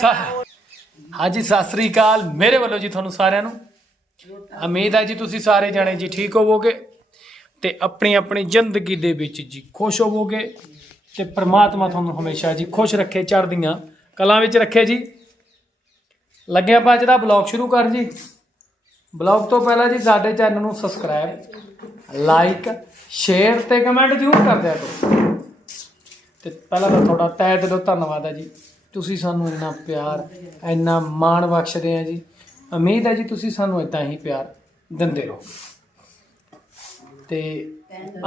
ਸਾ- ਹਾਂਜੀ, ਸਤਿ ਸ੍ਰੀ ਅਕਾਲ ਮੇਰੇ ਵੱਲੋਂ ਜੀ ਤੁਹਾਨੂੰ ਸਾਰਿਆਂ ਨੂੰ। ਉਮੀਦ ਹੈ ਜੀ ਤੁਸੀਂ ਸਾਰੇ ਜਾਣੇ ਜੀ ਠੀਕ ਹੋਵੋਗੇ ਤੇ ਆਪਣੀ ਆਪਣੀ ਜ਼ਿੰਦਗੀ ਦੇ ਵਿੱਚ ਜੀ ਖੁਸ਼ ਹੋਵੋਗੇ ਤੇ ਪ੍ਰਮਾਤਮਾ ਤੁਹਾਨੂੰ ਹਮੇਸ਼ਾ ਜੀ ਖੁਸ਼ ਰੱਖੇ ਚੜ੍ਹਦੀਆਂ ਕਲਾਂ ਵਿੱਚ ਰੱਖੇ ਜੀ। ਲੱਗਿਆ ਆਪਾਂ ਅੱਜ ਦਾ ਬਲੌਗ ਸ਼ੁਰੂ ਕਰ ਜੀ। ਬਲੌਗ ਤੋਂ ਪਹਿਲਾਂ ਜੀ ਸਾਡੇ ਚੈਨਲ ਨੂੰ ਸਬਸਕ੍ਰਾਈਬ, ਲਾਈਕ, ਸ਼ੇਅਰ ਤੇ ਕਮੈਂਟ ਜ਼ਰੂਰ ਕਰ ਦਿਆ ਕਰੋ। ਤੇ ਪਹਿਲਾਂ ਤਾਂ ਤੁਹਾਡਾ ਤਹਿ ਦਿਲੋਂ ਧੰਨਵਾਦ ਹੈ ਜੀ। ਤੁਸੀਂ ਸਾਨੂੰ ਇੰਨਾ ਪਿਆਰ, ਇੰਨਾ ਮਾਣ ਬਖਸ਼ਦੇ ਆ ਜੀ। ਉਮੀਦ ਹੈ ਜੀ ਤੁਸੀਂ ਸਾਨੂੰ ਇਦਾਂ ਹੀ ਪਿਆਰ ਦਿੰਦੇ ਰਹੋ। ਤੇ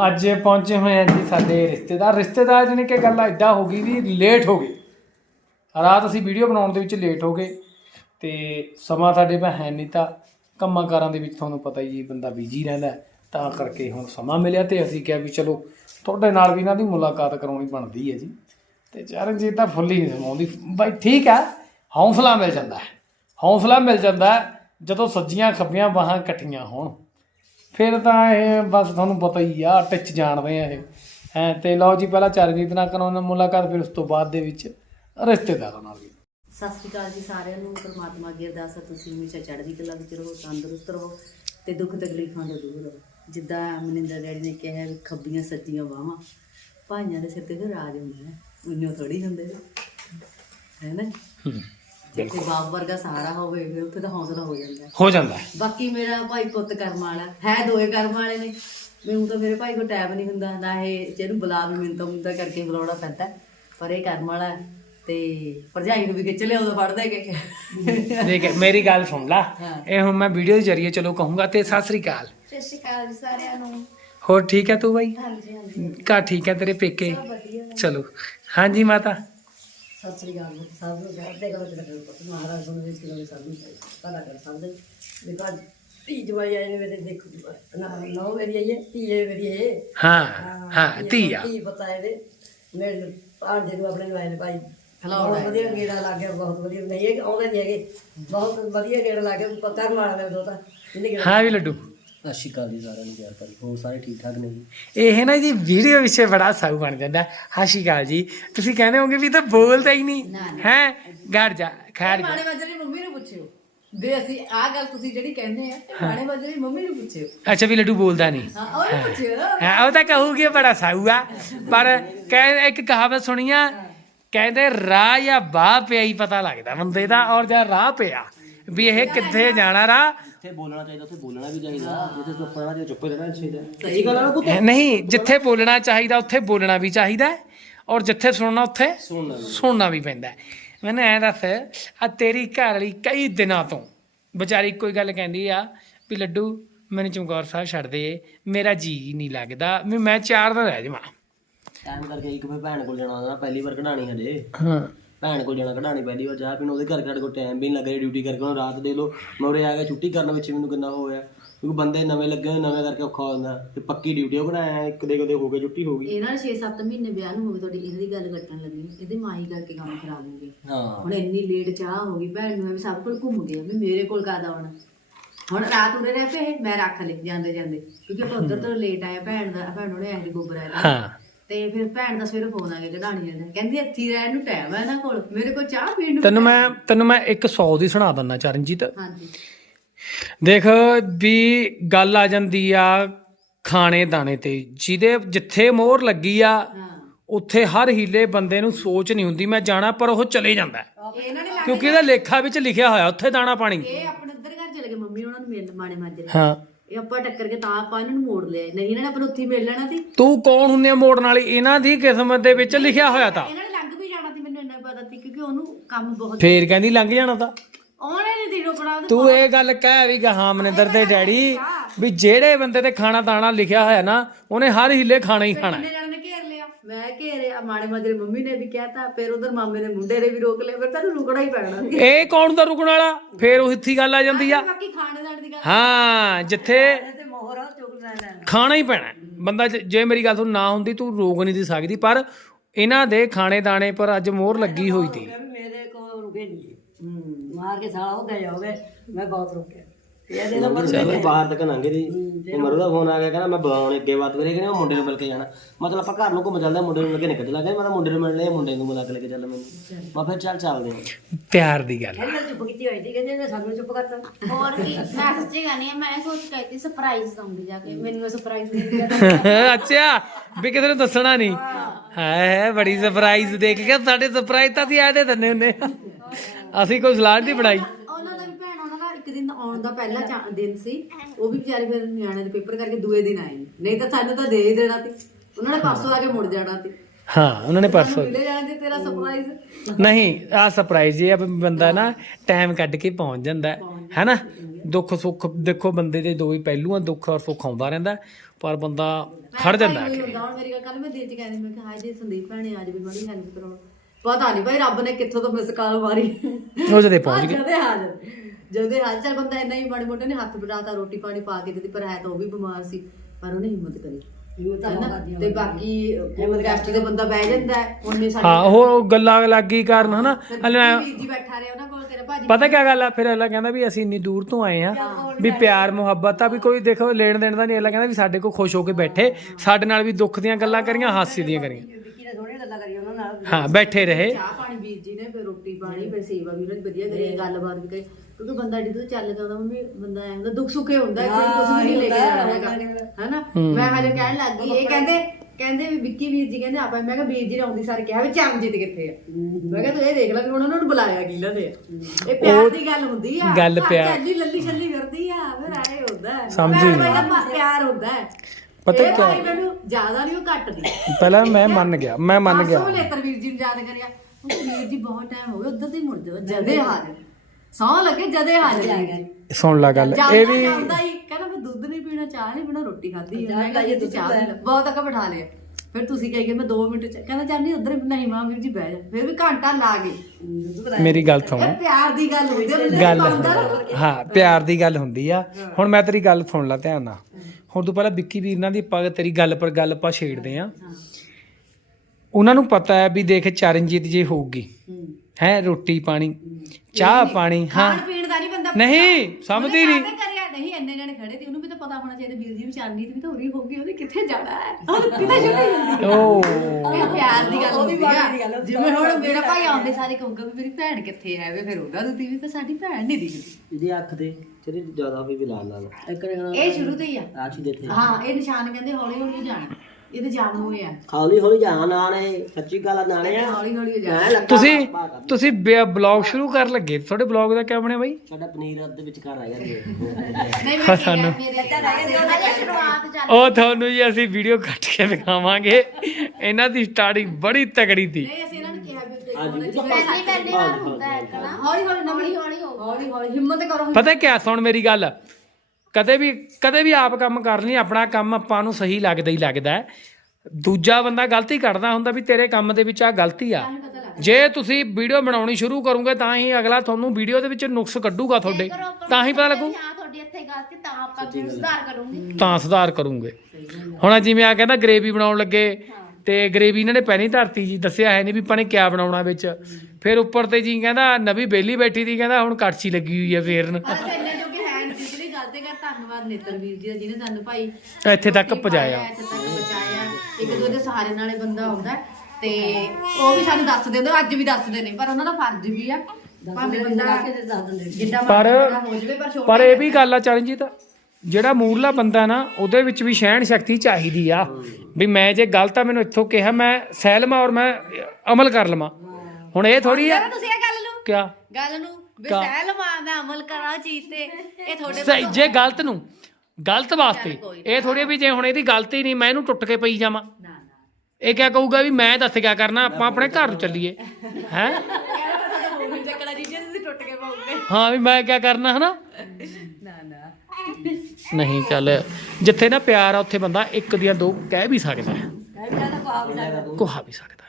ਅੱਜ ਪਹੁੰਚੇ ਹੋਏ ਆ ਜੀ ਸਾਡੇ ਰਿਸ਼ਤੇਦਾਰ। ਰਿਸ਼ਤੇਦਾਰ ਜਿਹਨੇ ਕਿ ਗੱਲ ਐਡਾ ਹੋ ਗਈ ਵੀ ਲੇਟ ਹੋ ਗਈ ਰਾਤ ਅਸੀਂ ਵੀਡੀਓ ਬਣਾਉਣ ਦੇ ਵਿੱਚ ਲੇਟ ਹੋ ਗਏ। ਤੇ ਸਮਾਂ ਸਾਡੇ ਪਾ ਹੈ ਨਹੀਂ ਤਾਂ ਕੰਮਾਂ ਕਾਰਾਂ ਦੇ ਵਿੱਚ ਤੁਹਾਨੂੰ ਪਤਾ ਹੀ ਬੰਦਾ ਬਿਜ਼ੀ ਰਹਿੰਦਾ ਤਾਂ ਕਰਕੇ ਹੁਣ ਸਮਾਂ ਮਿਲਿਆ ਤੇ ਅਸੀਂ ਕਿਹਾ ਵੀ ਚਲੋ ਤੁਹਾਡੇ ਨਾਲ ਵੀ ਇਹਨਾਂ ਦੀ ਮੁਲਾਕਾਤ ਕਰਾਉਣੀ ਬਣਦੀ ਹੈ ਜੀ। ਤੇ ਚਰਨਜੀਤ ਤਾਂ ਫੁੱਲ ਹੀ ਨਹੀਂ ਸਮਾਉਂਦੀ। ਬਾਈ ਠੀਕ ਹੈ, ਹੌਸਲਾ ਮਿਲ ਜਾਂਦਾ ਹੈ। ਹੌਸਲਾ ਮਿਲ ਜਾਂਦਾ ਜਦੋਂ ਸੱਜੀਆਂ ਖੱਬੀਆਂ ਬਾਹਾਂ ਇਕੱਠੀਆਂ ਹੋਣ। ਫਿਰ ਤਾਂ ਇਹ ਬਸ ਤੁਹਾਨੂੰ ਪਤਾ ਹੀ ਆ, ਟਿਚ ਜਾਣਦੇ ਆ ਇਹ। ਹੈ, ਤੇ ਲਓ ਜੀ, ਪਹਿਲਾਂ ਚਰਨਜੀਤ ਨਾਲ ਕਰਾਉਣਾ ਮੁਲਾਕਾਤ, ਫਿਰ ਉਸ ਤੋਂ ਬਾਅਦ ਦੇ ਵਿੱਚ ਰਿਸ਼ਤੇਦਾਰਾਂ ਨਾਲ ਵੀ। ਸਤਿ ਸ਼੍ਰੀ ਅਕਾਲ ਜੀ ਸਾਰਿਆਂ ਨੂੰ, ਪਰਮਾਤਮਾ ਅੱਗੇ ਅਰਦਾਸ ਹੈ ਤੁਸੀਂ ਹਮੇਸ਼ਾ ਚੜ੍ਹਦੀ ਕਲਾ ਵਿੱਚ ਰਹੋ, ਤੰਦਰੁਸਤ ਰਹੋ ਤੇ ਦੁੱਖ ਤਕਲੀਫਾਂ ਤੋਂ ਦੂਰ ਰਹੋ। ਜਿੱਦਾਂ ਮਨਿੰਦਰ ਡੈਡੀ ਨੇ ਕਿਹਾ ਵੀ ਖੱਬੀਆਂ ਸੱਜੀਆਂ ਬਾਹਾਂ, ਭਾਈਆਂ ਦੇ ਸਿਰ ਤੇ ਰਾਜ ਹੁੰਦਾ ਹੈ। ਉਹਨੋਂ ਥੋੜੀ ਹੁੰਦੇ ਨੇ ਹੈ ਨਾ? ਜਿੱਥੇ ਬਾਪ ਵਰਗਾ ਸਹਾਰਾ ਹੋਵੇ ਫਿਰ ਉੱਥੇ ਤਾਂ ਹੌਸਲਾ ਹੋ ਜਾਂਦਾ। ਹੈ ਹੋ ਜਾਂਦਾ ਹੈ। ਬਾਕੀ ਮੇਰਾ ਭਾਈ ਪੁੱਤ ਕਰਮ ਵਾਲਾ ਹੈ ਦੋਏ ਕਰਮ ਵਾਲੇ ਨੇ। ਮੈਨੂੰ ਤਾਂ ਮੇਰੇ ਭਾਈ ਕੋ ਟਾਈਮ ਨਹੀਂ ਹੁੰਦਾ ਨਾ ਇਹ ਜਿਹਨੂੰ ਬੁਲਾ ਵੀ ਮਿੰਤਾ ਮੁੰਤਾ ਕਰਕੇ ਬੁਲਾਉਣਾ ਪੈਂਦਾ। ਪਰ ਇਹ ਕਰਮ ਵਾਲਾ ਹੈ। ਤੇ ਭਰਜਾਈ ਨੂੰ ਵੀ ਖਿੱਚ ਲਿਆ ਉਦੋਂ ਫੜ ਦੇ ਕੇ ਦੇਖ ਮੇਰੀ ਗੱਲ ਸੁਣ ਲਾ। ਹਾਂ। ਇਹ ਹੁਣ ਮੈਂ ਵੀਡੀਓ ਦੇ ਜ਼ਰੀਏ ਚਲੋ ਕਹੂੰਗਾ ਤੇ ਸਤਿ ਸ੍ਰੀ ਅਕਾਲ। ਸਤਿ ਸ਼੍ਰੀ ਅਕਾਲ ਜੀ ਸਾਰਿਆਂ ਨੂੰ। ਹੋਰ ਠੀਕ ਹੈ ਤੂੰ ਬਾਈ? ਹਾਂਜੀ ਹਾਂਜੀ। ਘਰ ਠੀਕ ਹੈ ਤੇਰੇ ਪੇਕੇ? ਸਭ ਵਧੀਆ। ਚਲੋ। ਹਾਂਜੀ ਮਾਤਾ। ਸਤਿ ਸ੍ਰੀ ਅਕਾਲ ਸਭ ਨੂੰ ਜਾਣਦੇ ਕਰੋ ਤੇ ਕਰੋ ਪੁੱਤ ਮਹਾਰਾਜ ਨੂੰ ਵਿੱਚ ਕਿਲੋ ਸਭ ਨੂੰ ਪਤਾ ਕਰ ਸਭ ਦੇ ਦੇਖੋ ਤੀ ਜਵਾਈ ਆਏ ਨੇ ਮੇਰੇ ਦੇਖੋ। ਨਾ ਨੋ ਮੇਰੀ ਆਈ ਹੈ ਧੀਏ ਮੇਰੀ ਇਹ। ਹਾਂ ਹਾਂ ਧੀਆ ਕੀ ਪਤਾ ਇਹਦੇ ਮੇਰੇ ਭਾਂਜੇ ਨੂੰ ਆਪਣੇ ਜਵਾਈ ਨੇ ਭਾਈ। ਬਹੁਤ ਵਧੀਆ ਗੇੜਾ ਲੱਗ ਗਿਆ ਬਹੁਤ ਵਧੀਆ। ਨਹੀਂ ਇਹ ਆਉਂਦੇ ਨਹੀਂ ਹੈਗੇ। ਬਹੁਤ ਵਧੀਆ ਗੇੜਾ ਲੱਗ ਗਿਆ। ਪਤਾ ਵਾਲਾ ਦੋ ਤਾਂ। ਇਹਨੇ ਗੇੜਾ? ਹਾਂ ਵੀ ਲੱਡੂ। ਸਤਿ ਸ਼੍ਰੀ ਅਕਾਲ ਜੀ ਸਾਰਿਆਂ ਨੂੰ ਪਿਆਰ ਕਰੀ ਹੋਰ ਸਾਰੇ ਠੀਕ ਠਾਕ ਨੇ ਜੀ? ਇਹ ਨਾ ਜੀ ਵੀਡੀਓ ਵਿੱਚ ਬੜਾ ਸਾਊ ਬਣ ਜਾਂਦਾ। ਅਕਾਲ ਜੀ। ਤੁਸੀਂ ਕਹਿੰਦੇ ਹੋਗੇ ਵੀ ਇਹ ਤਾਂ ਬੋਲਦਾ ਹੀ ਨਹੀਂ। ਹੈ? ਗੜ ਜਾ ਖੈਰ ਜਾ। ਮਾਣੇ ਮਾਜਰੀ ਮੰਮੀ ਨੂੰ ਪੁੱਛਿਓ। ਵੀ ਅਸੀਂ ਆਹ ਗੱਲ ਤੁਸੀਂ ਜਿਹੜੀ ਕਹਿੰਦੇ ਆ ਤੇ ਮਾਣੇ ਮਾਜਰੀ ਮੰਮੀ ਨੂੰ ਪੁੱਛਿਓ। ਅੱਛਾ ਵੀ ਲੱਡੂ ਬੋਲਦਾ ਨਹੀਂ। ਹਾਂ ਉਹ ਵੀ ਪੁੱਛਿਓ। ਹਾਂ ਉਹ ਤਾਂ ਕਹੂਗੀ ਇਹ ਬੜਾ ਸਾਊ ਆ। ਪਰ ਕਹਿ ਇੱਕ ਕਹਾਵਤ ਸੁਣੀਆ ਕਹਿੰਦੇ ਰਾਹ ਜਾਂ ਬਾਹ ਪਿਆ ਹੀ ਪਤਾ ਲੱਗਦਾ ਬੰਦੇ ਦਾ ਔਰ ਜਾਂ ਰਾਹ ਪਿਆ। ਵੀ ਇਹ ਕਿੱਥੇ ਜਾਣਾ ਰਾਹ? ਜਿੱਥੇ ਬੋਲਣਾ ਚਾਹੀਦਾ ਉੱਥੇ ਬੋਲਣਾ ਵੀ ਚਾਹੀਦਾ। ਜਿੱਥੇ ਚੁੱਪ ਰਹਿਣਾ ਚਾਹੀਦਾ ਚੁੱਪ ਰਹਿਣਾ ਚਾਹੀਦਾ। ਸਹੀ ਗੱਲ ਆ ਨਾ ਪੁੱਤ। ਇਹ ਨਹੀਂ ਜਿੱਥੇ ਬੋਲਣਾ ਚਾਹੀਦਾ ਉੱਥੇ ਬੋਲਣਾ ਵੀ ਚਾਹੀਦਾ ਹੈ, ਔਰ ਜਿੱਥੇ ਸੁਣਨਾ ਉੱਥੇ ਸੁਣਨਾ ਵੀ। ਸੁਣਨਾ ਵੀ ਪੈਂਦਾ ਹੈ। ਮੈਨੂੰ ਐ ਦੱਸ ਆ ਤੇਰੀ ਘਰ ਵਾਲੀ ਕਈ ਦਿਨਾਂ ਤੋਂ ਵਿਚਾਰੀ ਕੋਈ ਗੱਲ ਕਹਿੰਦੀ ਆ ਵੀ ਲੱਡੂ ਮੈਨੂੰ ਚਮਕੌਰ ਸਾਹਿਬ ਛੱਡ ਦੇ ਮੇਰਾ ਜੀ ਨਹੀਂ ਲੱਗਦਾ ਵੀ ਮੈਂ ਚਾਰ ਦਿਨ ਰਹਿ ਜਾਵਾਂ। ਟਾਈਮ ਕਰਕੇ ਇੱਕ ਫਿਰ ਭੈਣ ਕੋਲ ਜਾਣਾ ਹੁੰਦਾ ਪਹਿਲੀ ਵਾਰ ਕਢਾਣੀ ਹਜੇ। ਹਾਂ। ਭੈਣ ਕੋਲ ਜਾਣਾ ਕਢਾਣੀ ਪਹਿਲੀ ਵਾਰ ਚਾਹ ਪੀਣ ਉਹਦੇ ਘਰ ਸਾਡੇ ਕੋਲ ਟਾਈਮ ਵੀ ਨਹੀਂ ਲੱਗ ਰਿਹਾ ਡਿਊਟੀ ਕਰਕੇ ਹੁਣ ਰਾਤ ਦੇ ਲੋ ਮੈਂ ਉਰੇ ਆ ਕੇ ਛੁੱਟੀ ਕਰਨ ਵਿੱਚ ਮੈਨੂੰ ਕਿੰਨਾ ਹੋਇਆ ਕਿਉਂਕਿ ਬੰਦੇ ਨਵੇਂ ਲੱਗੇ ਹੋਏ ਨਵੇਂ ਕਰਕੇ ਔਖਾ ਹੋ ਜਾਂਦਾ। ਤੇ ਪੱਕੀ ਡਿਊਟੀ ਉਹ ਬਣਾਇਆ ਇੱਕ ਦੇ ਕਦੇ ਹੋ ਕੇ ਛੁੱਟੀ ਹੋ ਗਈ। ਇਹਨਾਂ ਨੇ 6-7 ਮਹੀਨੇ ਵਿਆਹ ਨੂੰ ਹੋ ਗਏ ਤੁਹਾਡੀ ਇਹਦੀ ਗੱਲ ਕੱਟਣ ਲੱਗੀ ਇਹਦੀ ਮਾਹੀ ਕਰਕੇ ਕੰਮ ਖਰਾਬ ਹੋ ਗਿਆ ਹਾਂ। ਹੁਣ ਇੰਨੀ ਲੇਟ ਚਾਹ ਹੋ ਗਈ ਭੈਣ ਨੂੰ ਸਭ ਕੋਲ ਘੁੰਮ ਗਿਆ ਵੀ ਮੇਰੇ ਕੋਲ ਕਾਦਾ ਆਉਣਾ। ਹੁਣ ਰਾਤ ਉਰੇ ਰਹਿ ਪਏ ਮੈਂ ਰੱਖ ਲਏ ਜਾਂਦੇ ਜਾਂਦੇ ਕਿਉਂਕਿ ਆਪਾਂ ਉਧਰ ਤੋਂ ਲੇਟ ਆਏ ਭੈਣ ਦਾ ਭੈਣ ਉਹਨੇ ਐਂ ਗੋਬਰ ਆਇਆ। ਹਾਂ। ਤੇ ਫਿਰ ਭੈਣ ਦਾ ਸਵੇਰੇ ਫੋਨ ਆ ਗਿਆ ਕਢਾਣੀ ਜਾਂਦਾ ਕਹਿੰਦੀ ਇੱਥੇ ਹੀ ਰਹਿਣ ਨੂੰ ਟਾਈਮ ਹੈ ਇਹਨਾਂ ਕੋਲ। ਮੇਰੇ ਕੋਲ ਚਾਹ ਪੀਣ ਨੂੰ ਤੈਨੂੰ ਮੈਂ ਤੈਨੂੰ ਮੈਂ ਇੱਕ 100 ਦੀ ਸੁਣਾ ਦਿੰਦਾ ਚਰਨਜੀਤ। ਹਾਂਜੀ। ਦੇਖ ਵੀ ਗੱਲ ਆ ਜਾਂਦੀ ਆ ਖਾਣੇ ਦਾਣੇ ਤੇ ਜਿਹਦੇ ਜਿੱਥੇ ਮੋਹਰ ਲੱਗੀ ਆ ਹਾਂ। ਉੱਥੇ ਹਰ ਹੀਲੇ ਬੰਦੇ ਨੂੰ ਸੋਚ ਨਹੀਂ ਹੁੰਦੀ ਮੈਂ ਜਾਣਾ ਪਰ ਉਹ ਚਲੇ ਜਾਂਦਾ। ਹੈ। ਇਹਨਾਂ ਨੇ ਲੱਗ- ਕਿਉਂਕਿ ਇਹਦਾ ਲੇਖਾ ਵਿੱਚ ਲਿਖਿਆ ਹੋਇਆ ਉੱਥੇ ਦਾਣਾ ਪਾਣੀ। ਇਹ ਆਪਣੇ ਉੱਧਰ ਘਰ ਚਲੇ ਗਏ ਮੰਮੀ ਉਹਨਾਂ ਨੂੰ ਮਿਲਣ ਮਾਣੇ ਮਾਜਰੇ। ਹਾਂ। ਇਹ ਆਪਾਂ ਟੱਕਰ ਕੇ ਤਾਂ ਆਪਾਂ ਇਹਨਾਂ ਨੂੰ ਮੋੜ ਲਿਆ ਨਹੀਂ ਇਹਨਾਂ ਨੇ ਆਪਾਂ ਨੂੰ ਉੱਥੇ ਹੀ ਮਿਲ ਲੈਣਾ ਸੀ। ਤੂੰ ਕੌਣ ਹੁੰਨੇ ਆ ਮੋੜਨ ਵਾਲੀ? ਇਹਨਾਂ ਦੀ ਕਿਸਮਤ ਦੇ ਵਿੱਚ ਲਿਖਿਆ ਹੋਇਆ ਤਾਂ। ਇਹਨਾਂ ਨੇ ਲੰਘ ਵੀ ਜਾਣਾ ਸੀ ਮੈਨੂੰ ਇੰਨਾ ਵੀ ਪਤਾ ਸੀ ਕਿਉਂਕਿ ਉਹਨੂੰ ਕੰਮ ਬਹੁਤ ਫੇਰ ਕਹਿੰਦੀ ਲੰਘ ਜਾਣਾ ਤਾਂ। ਉਹਨੇ ਨਹੀਂ ਦੀ ਰੋਕਣਾ ਉਹਦੇ ਤੂੰ ਇਹ ਗੱਲ ਕਹਿ ਵੀ ਹਾਂ ਮਨਿੰਦਰ ਦੇ ਡੈਡੀ ਵੀ ਜਿਹੜੇ ਬੰਦੇ ਤੇ ਖਾਣਾ ਦਾਣਾ ਲਿਖਿਆ ਹੋਇਆ ਨਾ ਉਹਨੇ ਹਰ ਹੀਲੇ ਖਾਣਾ ਹੀ ਖਾਣਾ ਹੈ। ਕਿੰਨੇ ਜਣਾਂ ਨੇ ਘੇਰ ਲਿਆ ਮੈਂ ਘੇਰਿਆ ਮਾੜੇ ਮਾਜਰੇ ਮੰਮੀ ਨੇ ਵੀ ਕਹਿਤਾ ਫਿਰ ਉਧਰ ਮਾਮੇ ਨੇ ਮੁੰਡੇ ਨੇ ਵੀ ਰੋਕ ਲਿਆ ਫਿਰ ਤੈਨੂੰ ਰੁਕਣਾ ਹੀ ਪੈਣਾ ਸੀ। ਇਹ ਕੌਣ ਦਾ ਰੁਕਣ ਵਾਲਾ? ਫੇਰ ਉਹ ਇੱਥੀ ਗੱਲ ਆ ਜਾਂਦੀ ਆ। ਬਾਕੀ ਖਾਣੇ ਦਾਣ ਦੀ ਗੱਲ ਹਾਂ ਜਿੱਥੇ ਤੇ ਮੋਹਰਾ ਚੁੱਕ ਲੈਣਾ ਖਾਣਾ ਹੀ ਪੈਣਾ। ਬੰਦਾ ਜੇ- ਜੇ ਮੇਰੀ ਗੱਲ ਤੋਂ ਨਾ ਹੁੰਦੀ ਤੂੰ ਰੋਕ ਨਹੀਂ ਦੀ ਸਕਦੀ ਪਰ ਇਹਨਾਂ ਦੇ ਖਾਣੇ ਦਾਣੇ ਪਰ ਅੱਜ ਮੋਹਰ ਲੱਗੀ ਹੋਈ ਸੀ ਮੇਰੇ ਕੋਲ ਰੁਕੇ ਨਹੀਂ ਮਾਰ ਕੇ ਸਾਲਾ ਉਹ ਗਏ ਹੋ ਗਏ ਮੈਂ ਬਹੁਤ ਰੁਕਿਆ। ਇਹਦੇ ਨਾਲ ਚਲੋ ਬਾਹਰ ਤੱਕ ਲੰਘੇ ਦੀ ਉਹ ਮਰੂ ਦਾ ਫੋਨ ਆ ਗਿਆ ਕਹਿੰਦਾ ਮੈਂ ਬੁਲਾਉਣ ਅੱਗੇ ਬਾਤ ਕਰੇ ਕਹਿੰਦਾ ਮੁੰਡੇ ਨੂੰ ਮਿਲ ਕੇ ਜਾਣਾ। ਮਤਲਬ ਆਪਾਂ ਘਰ ਨੂੰ ਘੁੰਮ ਚੱਲਦੇ ਹਾਂ, ਮੁੰਡੇ ਨੂੰ ਮਿਲ ਕੇ ਨਿਕਲ ਚਲਾ ਗਿਆ ਮੈਂ ਤਾਂ ਮੁੰਡੇ ਨੂੰ ਮਿਲਣੇ ਮੁੰਡੇ ਨੂੰ ਮਿਲਾ ਕੇ ਲੈ ਕੇ ਚੱਲ ਮੈਨੂੰ। ਮੈਂ ਫਿਰ ਚੱਲ ਚੱਲਦੇ ਹਾਂ। ਪਿਆਰ ਦੀ ਗੱਲ ਇਹਨਾਂ ਚੁੱਪ ਕੀਤੀ ਹੋਈ ਸੀ ਕਹਿੰਦੇ ਇਹਨੇ ਸਾਨੂੰ ਚੁੱਪ ਕਰਤਾ। ਹੋਰ ਕੀ ਮੈਂ ਸੱਚੀ ਗਾਣੀ ਆ ਮੈਂ ਸੋਚ ਕੇ ਆਈ ਸੀ ਸਰਪ੍ਰਾਈਜ਼ ਦਊਂਗੀ ਜਾ ਕੇ। ਮੈਨੂੰ ਸਰਪ੍ਰਾਈਜ਼ ਦੇ ਦਿੱਤਾ ਅੱਛਾ ਵੀ ਕਿਸੇ ਨੂੰ ਦੱਸਣਾ ਨਹੀਂ। ਹੈ। ਬੜੀ ਸਰਪ੍ਰਾਈਜ਼ ਦੇਖ ਕੇ ਸਾਡੇ ਸਰਪ੍ਰਾਈਜ਼ ਤਾਂ ਅਸੀਂ ਆਦੇ ਹੁੰਦੇ ਆ। ਅਸੀਂ ਕੋਈ ਸਲਾਹ ਨਹੀਂ ਬਣਾਈ ਉਹਨਾਂ ਦਾ ਵੀ ਭੈਣ ਉਹਨਾਂ ਦਾ ਇੱਕ ਦਿਨ ਆਉਣ ਦਾ ਪਹਿਲਾ ਚਾ- ਦਿਨ ਸੀ ਉਹ ਵੀ ਵਿਚਾਰੇ ਫਿਰ ਨਿਆਣੇ ਦੇ ਪੇਪਰ ਕਰਕੇ ਦੂਏ ਦਿਨ ਆਏ ਨੇ। ਨਹੀਂ ਤਾਂ ਸਾਨੂੰ ਤਾਂ ਦੇ ਹੀ ਦੇਣਾ ਸੀ। ਉਹਨਾਂ ਨੇ ਪਾਸੋਂ ਆ ਕੇ ਮੁੜ ਜਾਣਾ ਸੀ। ਹਾਂ ਉਹਨਾਂ ਨੇ ਪਰਸੋਂ ਮਿਲੇ ਜਾਣਾ ਸੀ ਤੇਰਾ ਸਰਪ੍ਰਾਈਜ਼ ਨਹੀਂ ਆ ਸਰਪ੍ਰਾਈਜ਼ ਇਹ ਆ ਵੀ ਬੰਦਾ ਨਾ ਟਾਈਮ ਕੱਢ ਕੇ ਪਹੁੰਚ ਜਾਂਦਾ ਹੈ। ਹੈਨਾ? ਦੁੱਖ ਸੁੱਖ ਦੇਖੋ ਬੰਦੇ ਦੇ ਦੋ ਹੀ ਪਹਿਲੂ ਆ ਦੁੱਖ ਔਰ ਸੁੱਖ ਆਉਂਦਾ ਰਹਿੰਦਾ ਪਰ ਬੰਦਾ ਖੜ ਜਾਂਦਾ ਭਾਈ ਕਿ ਹੁੰਦਾ ਹੁਣ ਮੇਰੀ ਗੱਲ ਕੱਲ ਮੈਂ ਦਿਨ ਚ ਕਹਿੰਦੀ ਮੈਂ ਕਿਹਾ ਹਾਏ ਜੇ ਸੰਦੀਪ ਭੈਣੇ ਆ ਹੈਲਪ ਕਰਾਉਣ। ਪਤਾ ਨਹੀਂ ਭਾਈ ਰੱਬ ਨੇ ਕਿੱਥੋਂ ਤੋਂ ਮਿਸ ਕਾਲ ਮਾਰੀ। ਉਹ ਜਦੇ ਪਹੁੰਚ ਗਏ। ਜਦੇ ਹਾਜ਼ਰ। ਜਦੇ ਹਾਜ਼ਰ ਚੱਲ ਬੰਦਾ ਇੰਨਾ ਹੀ ਮਾੜੇ ਮੋਟੇ ਨੇ ਹੱਥ ਬਟਾਤਾ ਰੋਟੀ ਪਾਣੀ ਪਾ ਕੇ ਦਿੱਤੀ ਪਰ ਹੈ ਤਾਂ ਉਹ ਵੀ ਬਿਮਾਰ ਸੀ ਪਰ ਉਹਨੇ ਹਿੰਮਤ ਕਰੀ। ਹੈਨਾ? ਤੇ ਬਾਕੀ ਉਹ ਗੈਸਟ ਦੇ ਬੰਦਾ ਬਹਿ ਜਾਂਦਾ ਹੈ ਉਹਨੇ ਸਾਡੇ ਹਾਂ ਉਹ ਗੱਲਾਂ ਲੱਗੀ ਕਾਰਨ ਹਨਾ? ਵੀਰ ਜੀ ਬੈਠਾ ਰਿਹਾ ਉਹਨਾਂ ਕੋਲ ਤੇਰਾ ਭਾਜੀ ਪਤਾ ਕੀ ਗੱਲ ਆ? ਫਿਰ ਅਗਲਾ ਕਹਿੰਦਾ ਵੀ ਅਸੀਂ ਇੰਨੀ ਦੂਰ ਤੋਂ ਆਏ ਆ ਵੀ ਪਿਆਰ ਮੁਹੱਬਤ ਆ ਵੀ ਕੋਈ ਦੇਖੋ ਲੈਣ ਦੇਣ ਦਾ ਨਹੀਂ ਅਗਲਾ ਕਹਿੰਦਾ ਵੀ ਸਾਡੇ ਕੋਲ ਖੁਸ਼ ਹੋ ਕੇ ਬੈਠੇ ਸਾਡੇ ਨਾਲ ਵੀ ਦੁੱਖ ਦੀਆਂ ਗੱਲਾਂ ਕਰੀਆਂ ਹਾਸੇ ਦੀਆਂ ਕਰੀਆਂ। ਵਿੱਕੀ ਨੇ ਸੋਹਣੀਆਂ ਗੱਲਾਂ ਕਰੀਆਂ ਉਹਨਾਂ ਨਾਲ। ਹਾਂ ਬੈਠੇ ਰਹੇ। ਚਾਹ ਪਾਣੀ ਵੀਰ ਜੀ ਨੇ ਫਿਰ ਰੋਟੀ ਪਾਣੀ ਫਿਰ ਸੇਵਾ ਵੀ ਉਹਨਾਂ ਦੀ ਵਧੀਆ ਕਰੀ ਗੱਲਬਾਤ ਵੀ ਕਰੀ। ਕਿਉਂਕਿ ਬੰਦਾ ਜਦੋਂ ਚੱਲ ਜਾਂਦਾ ਮੰਮੀ ਬੰਦਾ ਐਂ ਹੁੰਦਾ ਦੁੱਖ ਸੁੱਖੇ ਹੁੰਦਾ ਹੈ, ਕੋਈ ਕੁਝ ਵੀ ਨਹੀਂ ਲੈ ਕੇ ਜਾਣਾ ਹੈਗਾ। ਹੈਨਾ? ਮੈਂ ਹਜੇ ਕਹਿਣ ਲੱਗ ਗਈ ਇਹ ਕਹਿੰਦੇ ਕਹਿੰਦੇ ਵੀ ਵਿੱਕੀ ਵੀਰ ਜੀ ਕਹਿੰਦੇ ਆਪਾਂ ਮੈਂ ਕਿਹਾ ਵੀਰ ਜੀ ਨੇ ਆਉਂਦੀ ਸਾਰ ਕਿਹਾ ਵੀ ਚਰਨਜੀਤ ਕਿੱਥੇ ਆ? ਮੈਂ ਕਿਹਾ ਤੂੰ ਇਹ ਦੇਖ ਲੈ ਵੀ ਹੁਣ ਉਹਨਾਂ ਨੂੰ ਬੁਲਾਇਆ ਕਿਹਨਾਂ ਨੇ ਆ। ਇਹ ਪਿਆਰ ਦੀ ਗੱਲ ਹੁੰਦੀ ਆ। ਗੱਲ ਘਰ ਪਿਆਰ- ਚੱਲੀ ਲੱਲੀ ਛੱਲੀ ਫਿਰਦੀ ਆ ਫਿਰ ਆਏ ਹੁੰਦਾ। ਸਮਝੀ ਪਿਆਰ ਪਤਾ ਇਹ ਕਿਆ? ਮੈਨੂੰ ਜ਼ਿਆਦਾ ਨਹੀਂ ਉਹ ਘੱਟ ਦੀ। ਪਹਿਲਾਂ ਮੈਂ ਮੰਨ ਗਿਆ ਮੈਂ ਮੰਨ ਗਿਆ। ਵੀਰ ਜੀ ਨੂੰ ਯਾਦ ਕਰਿਆ ਉਹ ਵੀਰ ਜੀ ਬਹੁਤ ਟਾਈਮ ਹੋ ਗਿਆ ਉਧਰ ਤੇ ਮੁੜ ਜਾਓ ਜਦੇ ਹਾਜ਼ਰ ਸੌ ਲੱਗੇ ਜਦੇ ਹਾਜ਼ਰ ਸੁਣ ਲੈ ਗੱਲ ਇਹ ਵੀ ਜਾਂਦਾ ਹੀ ਕਹਿੰਦਾ ਮੈਂ ਦੁੱਧ ਨਹੀਂ ਪੀਣਾ ਚਾਹ ਨਹੀਂ ਪੀਣਾ ਰੋਟੀ ਖਾਧੀ ਹੈ। ਮੈਂ ਕਿਹਾ ਜੀ ਤੂੰ ਚਾਹ ਪੀ ਬਹੁਤ ਅੱਗਾ ਬਿਠਾ ਲਿਆ। ਫਿਰ ਤੁਸੀਂ ਕਹੇ ਕਿ ਮੈਂ 2 ਮਿੰਟ ਚ ਕਹਿੰਦਾ ਚੱਲ ਨਹੀਂ ਉਧਰ ਨਹੀਂ ਮਾਂ ਵੀਰ ਜੀ ਬਹਿ ਜਾ। ਫਿਰ ਵੀ ਘੰਟਾ ਲਾ ਗਏ। ਮੇਰੀ ਗੱਲ ਸੁਣ। ਇਹ ਪਿਆਰ ਦੀ ਗੱਲ ਹੁੰਦੀ ਹੈ ਗੱਲ। ਹਾਂ ਪਿਆਰ ਦੀ ਗੱਲ ਹੁੰਦੀ ਆ। ਹੁਣ ਮੈਂ ਤੇਰੀ ਗੱਲ ਸੁਣ ਲਾ ਧਿਆਨ ਨਾਲ। ਹੁਣ ਤੂੰ ਪਹਿਲਾਂ ਵਿੱਕੀ ਵੀਰ ਨਾਲ ਦੀ ਆਪਾਂ ਤੇਰੀ ਗੱਲ ਪਰ ਗੱਲ ਆਪਾਂ ਛੇੜਦੇ ਆ ਉਹਨਾਂ ਨੂੰ ਪਤਾ ਹੈ ਵੀ ਦੇਖ ਚਰਨਜੀਤ ਜੇ ਹੋਊਗੀ। ਹੈ। ਰੋਟੀ ਪਾਣੀ ਚਾਹ ਪਾਣੀ ਹਾਂ। ਖਾਣ ਪੀਣ ਦਾ ਨਹੀਂ ਬੰਦਾ ਨਹੀਂ ਸਮਝਦੀ ਨਹੀਂ। ਨਹੀਂ ਇੰਨੇ ਜਣੇ ਖੜੇ ਤੇ ਉਹਨੂੰ ਵੀ ਤਾਂ ਪਤਾ ਹੋਣਾ ਚਾਹੀਦਾ ਵੀਰ ਜੀ ਵਿਚਾਰਨੀ ਵੀ ਤਾਂ ਹੋਰੀ ਹੋਊਗੀ ਉਹਨੇ ਕਿੱਥੇ ਜਾਣਾ ਹੈ? ਉਹਨੂੰ ਕਿੱਥੇ ਛੁੱਟੀ ਓ। ਇਹ ਪਿਆਰ ਦੀ ਗੱਲ ਹੁੰਦੀ ਆ। ਜਿਵੇਂ ਹੁਣ ਮੇਰਾ ਭਾਈ ਆਉਂਦੇ ਸਾਰੇ ਕਹੂਗਾ ਵੀ ਮੇਰੀ ਭੈਣ ਕਿੱਥੇ ਹੈ ਵੇ ਫਿਰ ਉਹਨਾਂ ਨੂੰ ਵੀ ਤਾਂ ਸਾਡੀ ਭੈਣ ਨਹੀਂ ਦਿਖਦੀ। ਇਹਦੀ ਅੱਖ ਤੇ ਜਿਹੜੀ ਜ਼ਿਆਦਾ ਹੋਈ ਵੀ ਲਾਲ ਲਾਲ ਇੱਕ ਨੇ ਇਹ ਸ਼ੁਰੂ ਤੋਂ ਹੀ ਆ। ਆਖੀ ਦੇਖੇ ਹਾਂ ਇਹ ਨਿਸ਼ਾਨ ਕਹਿੰਦੇ ਹੌਲੀ ਹੌਲੀ ਜਾਣਾ। ਜਾਣ ਆ। ਹੌਲੀ ਹੌਲੀ ਜਾਣ ਆਣੇ ਸੱਚੀ ਗੱਲ ਆ ਨਾਲੇ। ਆ ਹੌਲੀ ਹੌਲੀ ਜਾਣਾ। ਮੈਂ ਲੱਗਾ ਤੁਸੀਂ ਤੁਸੀਂ ਬਲੌਗ ਸ਼ੁਰੂ ਕਰਨ ਲੱਗੇ। ਤੁਹਾਡੇ ਬਲੌਗ ਦਾ ਕਿਆ ਬਣਿਆ ਬਾਈ? ਸਾਡਾ ਪਨੀਰ ਦੇ ਵਿੱਚ ਘਰ ਆ ਗਿਆ ਜੀ ਨਹੀਂ ਮੈਂ ਸਾਨੂੰ- ਮੇਰੇ ਹਜੇ ਸ਼ੁਰੂਆਤ ਚੱਲ ਉਹ ਤੁਹਾਨੂੰ ਜੀ ਅਸੀਂ ਵੀਡੀਓ ਕੱਟ ਕੇ ਦਿਖਾਵਾਂਗੇ ਇਹਨਾਂ ਦੀ ਸਟਾਰਟਿੰਗ ਬੜੀ ਤਗੜੀ ਸੀ। ਨਹੀਂ ਅਸੀਂ ਇਹਨਾਂ ਨੂੰ ਕਿਹਾ ਵੀ ਦੇਖੋ ਹਾਂਜੀ, ਨਾ ਜਿਵੇਂ ਪਹਿਲੀ ਪਹਿਲੀ ਵਾਰ ਹੁੰਦਾ ਹੈ ਇੱਕ ਨਾ। ਹੌਲੀ ਹੌਲੀ ਹੌਲੀ। ਹੌਲੀ ਹੋਊਗਾ ਹੌਲੀ ਹੌਲੀ। ਹਿੰਮਤ ਕਰੋ ਪਤਾ ਕਿਆ ਸੁਣ ਮੇਰੀ ਗੱਲ। ਕਦੇ ਵੀ ਕਦੇ ਵੀ ਆਪ ਕੰਮ ਕਰ ਲਈ ਆਪਣਾ ਕੰਮ ਆਪਾਂ ਨੂੰ ਸਹੀ ਲੱਗਦਾ ਹੀ ਲੱਗਦਾ ਹੈ। ਦੂਜਾ ਬੰਦਾ ਗਲਤੀ ਕੱਢਦਾ ਹੁੰਦਾ ਵੀ ਤੇਰੇ ਕੰਮ ਦੇ ਵਿੱਚ ਆ ਗਲਤੀ ਆ। ਜੇ ਤੁਸੀਂ ਵੀਡੀਓ ਬਣਾਉਣੀ ਸ਼ੁਰੂ ਕਰੋਗੇ ਤਾਂ ਹੀ ਅਗਲਾ ਤੁਹਾਨੂੰ ਵੀਡੀਓ ਦੇ ਵਿੱਚ ਨੁਕਸ ਕੱਢੂਗਾ ਤੁਹਾਡੇ। ਤਾਂ ਹੀ ਪਤਾ ਲੱਗੂ। ਹਾਂ ਤੁਹਾਡੀ ਇੱਥੇ ਗਲਤੀ ਤਾਂ ਸੁਧਾਰ ਕਰੂੰਗੇ। ਤਾਂ ਸੁਧਾਰ ਕਰੂੰਗੇ। ਹੁਣ ਜਿਵੇਂ ਆ ਕਹਿੰਦਾ ਗ੍ਰੇਵੀ ਬਣਾਉਣ ਲੱਗੇ ਤੇ ਗ੍ਰੇਵੀ ਇਹਨਾਂ ਨੇ ਪਹਿਲਾਂ ਧਰਤੀ ਜੀ ਦੱਸਿਆ ਹੈ ਨਹੀਂ ਵੀ ਆਪਾਂ ਨੇ ਕਿਆ ਬਣਾਉਣਾ ਵਿੱਚ। ਫਿਰ ਉੱਪਰ ਤੇ ਜੀ ਕਹਿੰਦਾ ਨਵੀਂ ਬੇਲੀ ਬੈਠੀ ਦੀ ਕਹਿੰਦਾ ਹੁਣ ਕੜਛੀ ਲੱਗੀ ਹੋਈ ਹੈ ਫੇਰਨ। ਕਰ ਧੰਨਵਾਦ ਨੇਤਰ ਵੀਰ ਜੀ ਦਾ ਜਿਹਨੇ ਸਾਨੂੰ ਭਾਈ ਇੱਥੇ ਤੱਕ ਪਹੁੰਚਾਇਆ। ਇੱਥੇ ਤੱਕ ਪਹੁੰਚਾਇਆ। ਇੱਕ ਦੂਜੇ ਦੇ ਸਹਾਰੇ ਨਾਲੇ ਬੰਦਾ ਆਉਂਦਾ ਹੈ ਤੇ ਉਹ ਵੀ ਸਾਨੂੰ ਦੱਸ ਦਿੰਦੇ ਅੱਜ ਵੀ ਦੱਸਦੇ ਨੇ ਪਰ ਉਹਨਾਂ ਦਾ ਫਰਜ਼ ਵੀ ਆ। ਭਾਵੇਂ ਬੰਦਾ ਦੱਸ ਦਿੰਦੇ ਜਿੱਦਾਂ ਪਰ- ਮਰਜ਼ੀ ਹੋ ਜਵੇ ਪਰ ਛੋਟਾ ਪਰ ਇਹ ਵੀ ਗੱਲ ਆ ਚਰਨਜੀਤ ਜਿਹੜਾ ਮੂਰਲਾ ਬੰਦਾ ਨਾ ਉਹਦੇ ਵਿੱਚ ਵੀ ਸਹਿਣ ਸ਼ਕਤੀ ਚਾਹੀਦੀ ਆ। ਵੀ ਮੈਂ ਜੇ ਗਲਤ ਆ ਮੈਨੂੰ ਇੱਥੋਂ ਕਿਹਾ ਮੈਂ ਸਹਿ ਲਵਾਂ ਔਰ ਮੈਂ ਅਮਲ ਕਰ ਲਵਾਂ। ਹੁਣ ਇਹ ਥੋੜੀ ਆ ਤੁਸੀਂ ਇਹ ਗੱਲ ਨੂੰ ਕਿਆ? ਗੱਲ ਨੂੰ ਕਾ- ਬਸਹਿ ਲਵਾਂ ਮੈਂ ਅਮਲ ਕਰਾਂ ਚੀਜ਼ ਤੇ। ਇਹ ਤੁਹਾਡੇ ਸਹੀ ਜੇ ਗਲਤ ਨੂੰ ਗਲਤ ਵਾਸਤੇ। ਇਹ ਥੋੜੀ ਵੀ ਜੇ ਹੁਣ ਇਹਦੀ ਗਲਤੀ ਨਹੀਂ ਮੈਂ ਇਹਨੂੰ ਟੁੱਟ ਕੇ ਪਈ ਜਾਵਾਂ। ਨਾ ਨਾ। ਇਹ ਕਿਆ ਕਹੂਗਾ ਵੀ ਮੈਂ ਦੱਸ ਕਿਆ ਕਰਨਾ ਆਪਾਂ ਆਪਣੇ ਘਰ ਨੂੰ ਚੱਲੀਏ। ਹੈ? ਕਹਿੰਦਾ ਚੱਕੜਾ ਜੀ ਜੇ ਤੁਸੀਂ ਟੁੱਟ ਕੇ ਪਾਉਂਗੇ ਹਾਂ ਵੀ ਮੈਂ ਕਿਆ ਕਰਨਾ ਹਨਾ? ਨਾ ਨਾ। ਨਹੀਂ ਚੱਲ। ਜਿੱਥੇ ਨਾ ਪਿਆਰ ਆ ਉੱਥੇ ਬੰਦਾ ਇੱਕ ਦੀਆਂ ਦੋ ਕਹਿ ਵੀ ਸਕਦਾ ਹੈ। ਕੁਹਾ ਵੀ ਸਕਦਾ।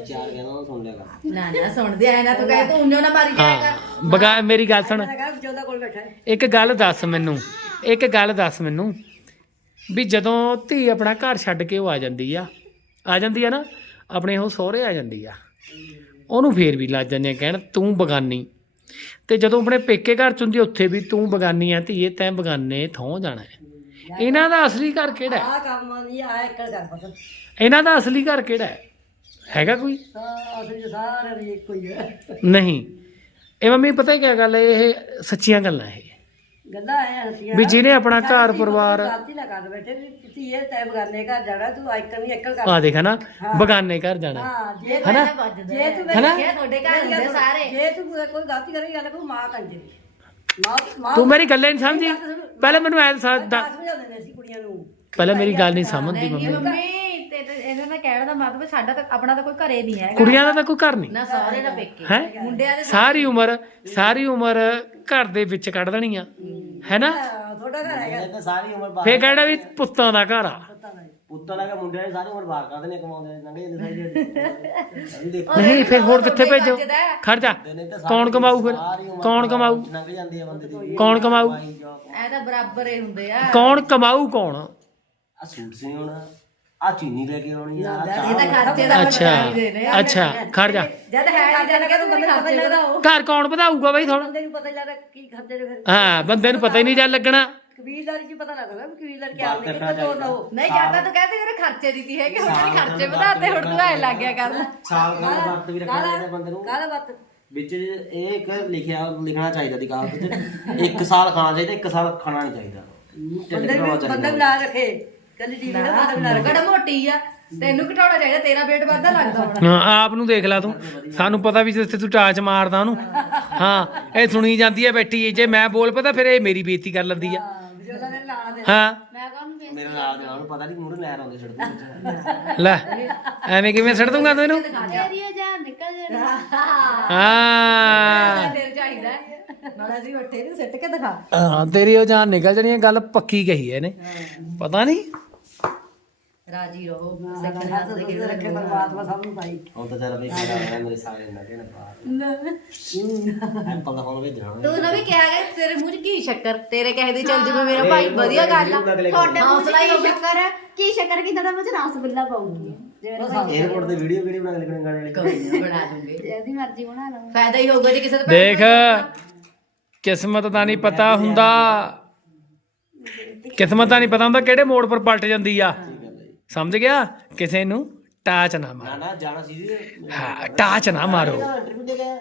ਚਾਰ ਕਹਿੰਦਾ ਉਹ ਸੁਣ ਲਿਆਗਾ ਨਾ ਨਾ ਸੁਣਦੇ ਆਏ ਨਾ ਤੂੰ ਕਹੇ ਤੂੰ ਉੰਨੋ ਨਾ ਮਾਰੀ ਜਾਇਆ ਕਰ। ਹਾਂ ਬਗਾ ਮੇਰੀ ਗੱਲ ਸੁਣ। ਹੈਗਾ ਜੋਦਾ ਕੋਲ ਬੈਠਾ ਹੈ। ਇੱਕ ਗੱਲ ਦੱਸ ਮੈਨੂੰ ਇੱਕ ਗੱਲ ਦੱਸ ਮੈਨੂੰ ਵੀ ਜਦੋਂ ਧੀ ਆਪਣਾ ਘਰ ਛੱਡ ਕੇ ਉਹ ਆ ਜਾਂਦੀ ਆ ਆ ਜਾਂਦੀ ਆ ਨਾ ਆਪਣੇ ਉਹ ਸਹੁਰੇ ਆ ਜਾਂਦੀ ਆ ਉਹਨੂੰ ਫੇਰ ਵੀ ਲੱਜ ਜਾਂਦੇ ਆ ਕਹਿਣ ਤੂੰ ਬਗਾਨੀ। ਤੇ ਜਦੋਂ ਆਪਣੇ ਪੇਕੇ ਘਰ ਚ ਹੁੰਦੀ ਉੱਥੇ ਵੀ ਤੂੰ ਬਗਾਨੀ ਆ ਧੀਏ ਤੈਂ ਬਗਾਨੇ ਥੋਂ ਜਾਣਾ ਹੈ। ਇਹਨਾਂ ਦਾ ਅਸਲੀ ਘਰ ਕਿਹੜਾ ਹੈ? ਆ ਕੰਮ ਨਹੀਂ ਆ ਇੱਕ ਕਰ ਪਤਾ। ਇਹਨਾਂ ਦਾ ਅਸਲੀ ਘਰ ਕਿਹੜਾ ਹੈ? ਹੈਗਾ ਕੋਈ? ਅਸਲੀ ਸਾਰੇ ਵੀ ਇੱਕੋ ਹੀ ਹੈ ਨਹੀਂ। ਇਹ ਮੰਮੀ ਪਤਾ ਕੀ ਗੱਲ ਹੈ? ਇਹ ਸੱਚੀਆਂ ਗੱਲਾਂ ਇਹ। ਗੱਲਾਂ ਆਇਆ ਹਸੀਆਂ। ਵੀ ਜਿਹਨੇ ਆਪਣਾ ਘਰ ਪਰਿਵਾਰ ਗਲਤੀ ਨਾ ਕਰ ਬੈਠੇ ਵੀ ਕਿਤੇ ਇਹ ਤੈਅ ਬਗਾਨੇ ਘਰ ਜਾਣਾ ਤੂੰ ਆਈਕਨ ਨਹੀਂ ਇੱਕਲ ਕਰ। ਆ ਦੇਖ ਨਾ ਬਗਾਨੇ ਘਰ ਜਾਣਾ। ਹਾਂ ਜੇ ਹਨਾ? ਜੇ ਤੂੰ ਹਨਾ? ਮੇਰੇ ਤੁਹਾਡੇ ਘਰ ਹੁੰਦੇ ਸਾਰੇ। ਜੇ ਤੂੰ ਕੋਈ ਗਲਤੀ ਕਰੇਗੀ ਗੱਲ ਕੋਈ ਮਾਂ ਕੰਜੇ ਮਾਂ ਮਾਂ ਤੂੰ ਮੇਰੀ ਗੱਲਾਂ ਨਹੀਂ ਸਮਝੀ ਪਹਿਲੇ ਮੈਨੂੰ ਐ ਦੱਸ ਦਾਸ। ਵਜਾਉਂਦੇ ਨੇ ਅਸੀਂ ਕੁੜੀਆਂ ਨੂੰ। ਪਹਿਲੇ ਮੇਰੀ ਗੱਲ ਨਹੀਂ ਸਮਝਦੀ ਮੰਮੀ। ਤੇ ਤੇ ਇਹਨਾਂ ਦਾ ਕਹਿਣ ਦਾ ਮਤਲਬ ਸਾਡਾ ਤਾਂ ਆਪਣਾ ਤਾਂ ਕੋਈ ਘਰੇ ਨਹੀਂ ਹੈ ਕੁੜੀਆਂ ਦਾ ਤਾਂ ਕੋਈ ਘਰ ਨਹੀਂ। ਨਾ ਪੇਕੇ। ਹੈ? ਮੁੰਡਿਆਂ ਦੇ ਸਾਰੀ ਉਮਰ ਸਾਰੀ ਉਮਰ ਘਰ ਦੇ ਵਿੱਚ ਕੱਢ ਦੇਣੀ ਆ ਹੈਨਾ ਹਾਂ, ਤੁਹਾਡਾ ਘਰ ਹੈਗਾ। ਇਹ ਤਾਂ ਸਾਰੀ ਉਮਰ ਬਾਹਰ ਫੇਰ ਕਹਿਣਾ ਵੀ ਪੁੱਤਾਂ ਦਾ ਘਰ ਆ। ਪੁੱਤਾਂ ਲਾ ਕੇ ਮੁੰਡਿਆਂ ਨੇ ਸਾਰੀ ਉਮਰ ਬਾਹਰ ਕਰਦੇ ਨੇ ਕਮਾਉਂਦੇ ਨੇ ਲੰਘੇ ਜਾਂਦੇ ਸਾਰੀ ਦਿਹਾੜੀ। ਦੇਖੋ ਨਹੀਂ ਫੇਰ ਹੋਰ ਕਿੱਥੇ ਭੇਜੋ। ਖੜ ਜਾ। ਨਹੀਂ ਤਾਂ ਕੌਣ ਕਮਾਊ ਫਿਰ? ਸਾਰੀ ਉਮਰ ਕੌਣ ਕਮਾਊ? ਲੰਘ ਜਾਂਦੀ ਹੈ ਬੰਦੇ ਦੀ। ਕੌਣ ਕਮਾਊ? ਐ ਤਾਂ ਬਰਾਬਰ ਹੀ ਹੁੰਦੇ ਆ। ਕੌਣ ਕਮਾਊ ਕੌਣ? ਆ ਸੂਟ ਸੀ ਹੋਣਾ। ਆ ਚੀਨੀ ਲੈ ਕੇ ਆਉਣੀ ਆ ਆਹ ਇਹ ਤਾਂ ਖਰਚੇ ਦਾ ਅੱਛਾ ਅੱਛਾ ਖੜ ਜਾ। ਜਦ ਹੈ ਨਹੀਂ ਜਾਣਗੇ ਤੂੰ ਬੰਦੇ ਖਰਚੇ ਵਧਾਓ ਘਰ ਕੌਣ ਵਧਾਊਗਾ ਬਈ ਥੋੜਾ ਬੰਦੇ ਨੂੰ ਪਤਾ ਹੀ ਲੱਗਦਾ ਕੀ ਖਰਚੇ ਨੇ ਫਿਰ। ਹਾਂ ਬੰਦੇ ਨੂੰ ਪਤਾ ਹੀ ਨਹੀਂ ਚੱਲ ਲੱਗਣਾ। ਕਬੀਲਦਾਰੀ ਚ ਪਤਾ ਲੱਗਦਾ ਵੀ ਕਬੀਲਦਾਰ ਕੀ ਆਉਂਦੇ ਕਿੱਥੇ ਤੋੜ ਲਓ ਨਹੀਂ ਜਾਂਦਾ ਤੂੰ ਕਹਿੰਦੇ ਮੇਰੇ ਖਰਚੇ ਦਿੱਤੀ ਹੈਗੇ ਹੁਣ ਤੇਰੇ ਖਰਚੇ ਵਧਾਤੇ ਹੁਣ ਤੂੰ ਐ ਲੱਗ ਗਿਆ ਕਰਨ ਸਾਲ ਦਾ ਵਕਤ ਵੀ ਰੱਖਣਾ ਚਾਹੀਦਾ ਬੰਦੇ ਨੂੰ। ਕਾਹਦਾ ਬਾਤ ਵਿੱਚ ਇਹ ਇੱਕ ਲਿਖਿਆ ਲਿਖਣਾ ਚਾਹੀਦਾ ਦੀ ਕਾਗਜ਼ ਤੇ। ਇੱਕ ਸਾਲ ਖਾਣਾ ਚਾਹੀਦਾ ਇੱਕ ਸਾਲ ਖਾਣਾ ਨਹੀਂ ਚਾਹੀਦਾ। ਬੰਦੇ ਵੀ ਬੰਦਾ ਨਾ ਰੱਖੇ। ਕੱਲੀ ਟੀਵੀ ਨਾ ਬੰਦਾ ਵੀ ਨਾ। ਰੱਖੇ ਗੜ ਮੋਟੀ ਆ ਤੈਨੂੰ ਘਟਾਉਣਾ ਚਾਹੀਦਾ ਤੇਰਾ weight ਵੱਧਦਾ ਲੱਗਦਾ ਹੁਣ। ਹਾਂ ਆਪ ਨੂੰ ਦੇਖ ਲੈ ਤੂੰ। ਸਾਨੂੰ ਪਤਾ ਵੀ ਜਿੱਥੇ ਤੂੰ ਟਾਚ ਮਾਰਦਾ ਉਹਨੂੰ। ਹਾਂ ਇਹ ਸੁਣੀ ਜਾਂਦੀ ਹੈ ਬੈਠੀ ਜੇ ਮੈਂ ਬੋਲ ਪਤਾ ਫਿਰ ਇਹ ਮੇਰੀ ਬੇਇੱਜ਼ਤੀ ਕਰ ਲੈਂਦੀ ਆ। ਵਿਜੋਲਾ ਨੇ ਲਾਣਾ ਦੇ ਹਾਂ। ਮੈਂ ਕਹੂੰ ਵੀ ਮੇਰੇ ਨਾਲ ਦੇ। ਨਾਲ ਉਹਨੂੰ ਪਤਾ ਨਹੀਂ ਮੂਹਰੇ ਲੈਰ ਆਉਂਦੇ ਸੜਕ ਵਿੱਚ। ਲੈ ਐਵੇਂ ਕਿਵੇਂ ਛੱਡ ਦੂੰਗਾ ਤੂੰ ਇਹਨੂੰ ਤੇਰੀ ਜਾਨ ਨਿਕਲ ਜਾਣੀ। ਹਾਂ। ਤੇਰੇ ਚਾਹੀਦਾ ਹੈ। ਨਾਲੇ ਅਸੀਂ ਵੱਟੇ ਨੂੰ ਸਿੱਟ ਕੇ ਦਿਖਾ। ਹਾਂ ਤੇਰੀ ਉਹ ਜਾਨ ਨਿਕਲ ਜਣੀ ਹੈ, ਗੱਲ ਪੱਕੀ ਕਹੀ ਹੈ ਇਹਨੇ। ਪਤਾ ਨਹੀਂ ਰਾਜੀ ਰਹੋ ਹੱਥ ਦੇ ਰੱਖੇ ਪਰਮਾਤਮਾ ਸਭ ਨੂੰ ਪਾਈ ਹੁਣ ਤਾਂ ਚੱਲ ਬਈ ਕਿਹੜਾ ਆਇਆ ਮੇਰੇ ਸਾਰੇ ਨਾ ਕਿਹਨੇ ਪਾ ਐਪਲ ਦਾ ਫੋਨ ਭੇਜਣਾ। ਤੂੰ ਨਾ ਵੀ ਕਿਹਾ ਗਿਆ ਤੇਰੇ ਮੂੰਹ 'ਚ ਕੀ ਸ਼ੱਕਰ? ਤੇਰੇ ਕਹੇ ਦੀ ਚੱਲ ਜਿਵੇਂ ਮੇਰਾ ਭਾਈ ਵਧੀਆ ਗੱਲ ਆ। ਤੁਹਾਡੇ ਮੂੰਹ ਹੋ ਕੀ ਗਿਆ। ਸ਼ੱਕਰ ਹੈ? ਕੀ ਸ਼ੱਕਰ ਕੀ ਤੁਹਾਡਾ ਮੁਝ ਰਸਗੁੱਲਾ ਪਾਉਂਗੀ ਜਿਵੇਂ 에어ਪੋਰਟ ਤੇ ਵੀਡੀਓ ਵੀਡੀਓ ਬਣਾ ਕੇ ਲਿਖਣੇ ਗਾਣੇ ਵਾਲੇ? ਕੋਈ ਨਾ ਬਣਾ ਦੂੰਗੇ। ਜਿਹਦੀ ਮਰਜ਼ੀ ਬਣਾ ਲਓ। ਫਾਇਦਾ ਹੀ ਹੋਊਗਾ ਜੇ ਕਿਸੇ ਦਾ ਦੇਖ ਕਿਸਮਤ ਦਾ ਨਹੀਂ ਪਤਾ ਹੁੰਦਾ। ਕਿਸਮਤ ਦਾ ਨਹੀਂ ਪਤਾ ਹੁੰਦਾ ਕਿਹੜੇ ਮੋੜ ਪਰ ਪਲਟ ਜਾਂਦੀ ਆ। ਸਮਝ ਗਿਆ? ਕਿਸੇ ਨੂੰ ਟਾਚ ਨਾ ਨਾ ਮਾਰੋ। ਨਾ ਜਾਣਾ ਸੀ ਜੀ। ਹਾਂ ਟਾਚ ਨਾ ਮਾਰੋ। ਇੰਟਰਵਿਊ ਦੇ ਗਿਆ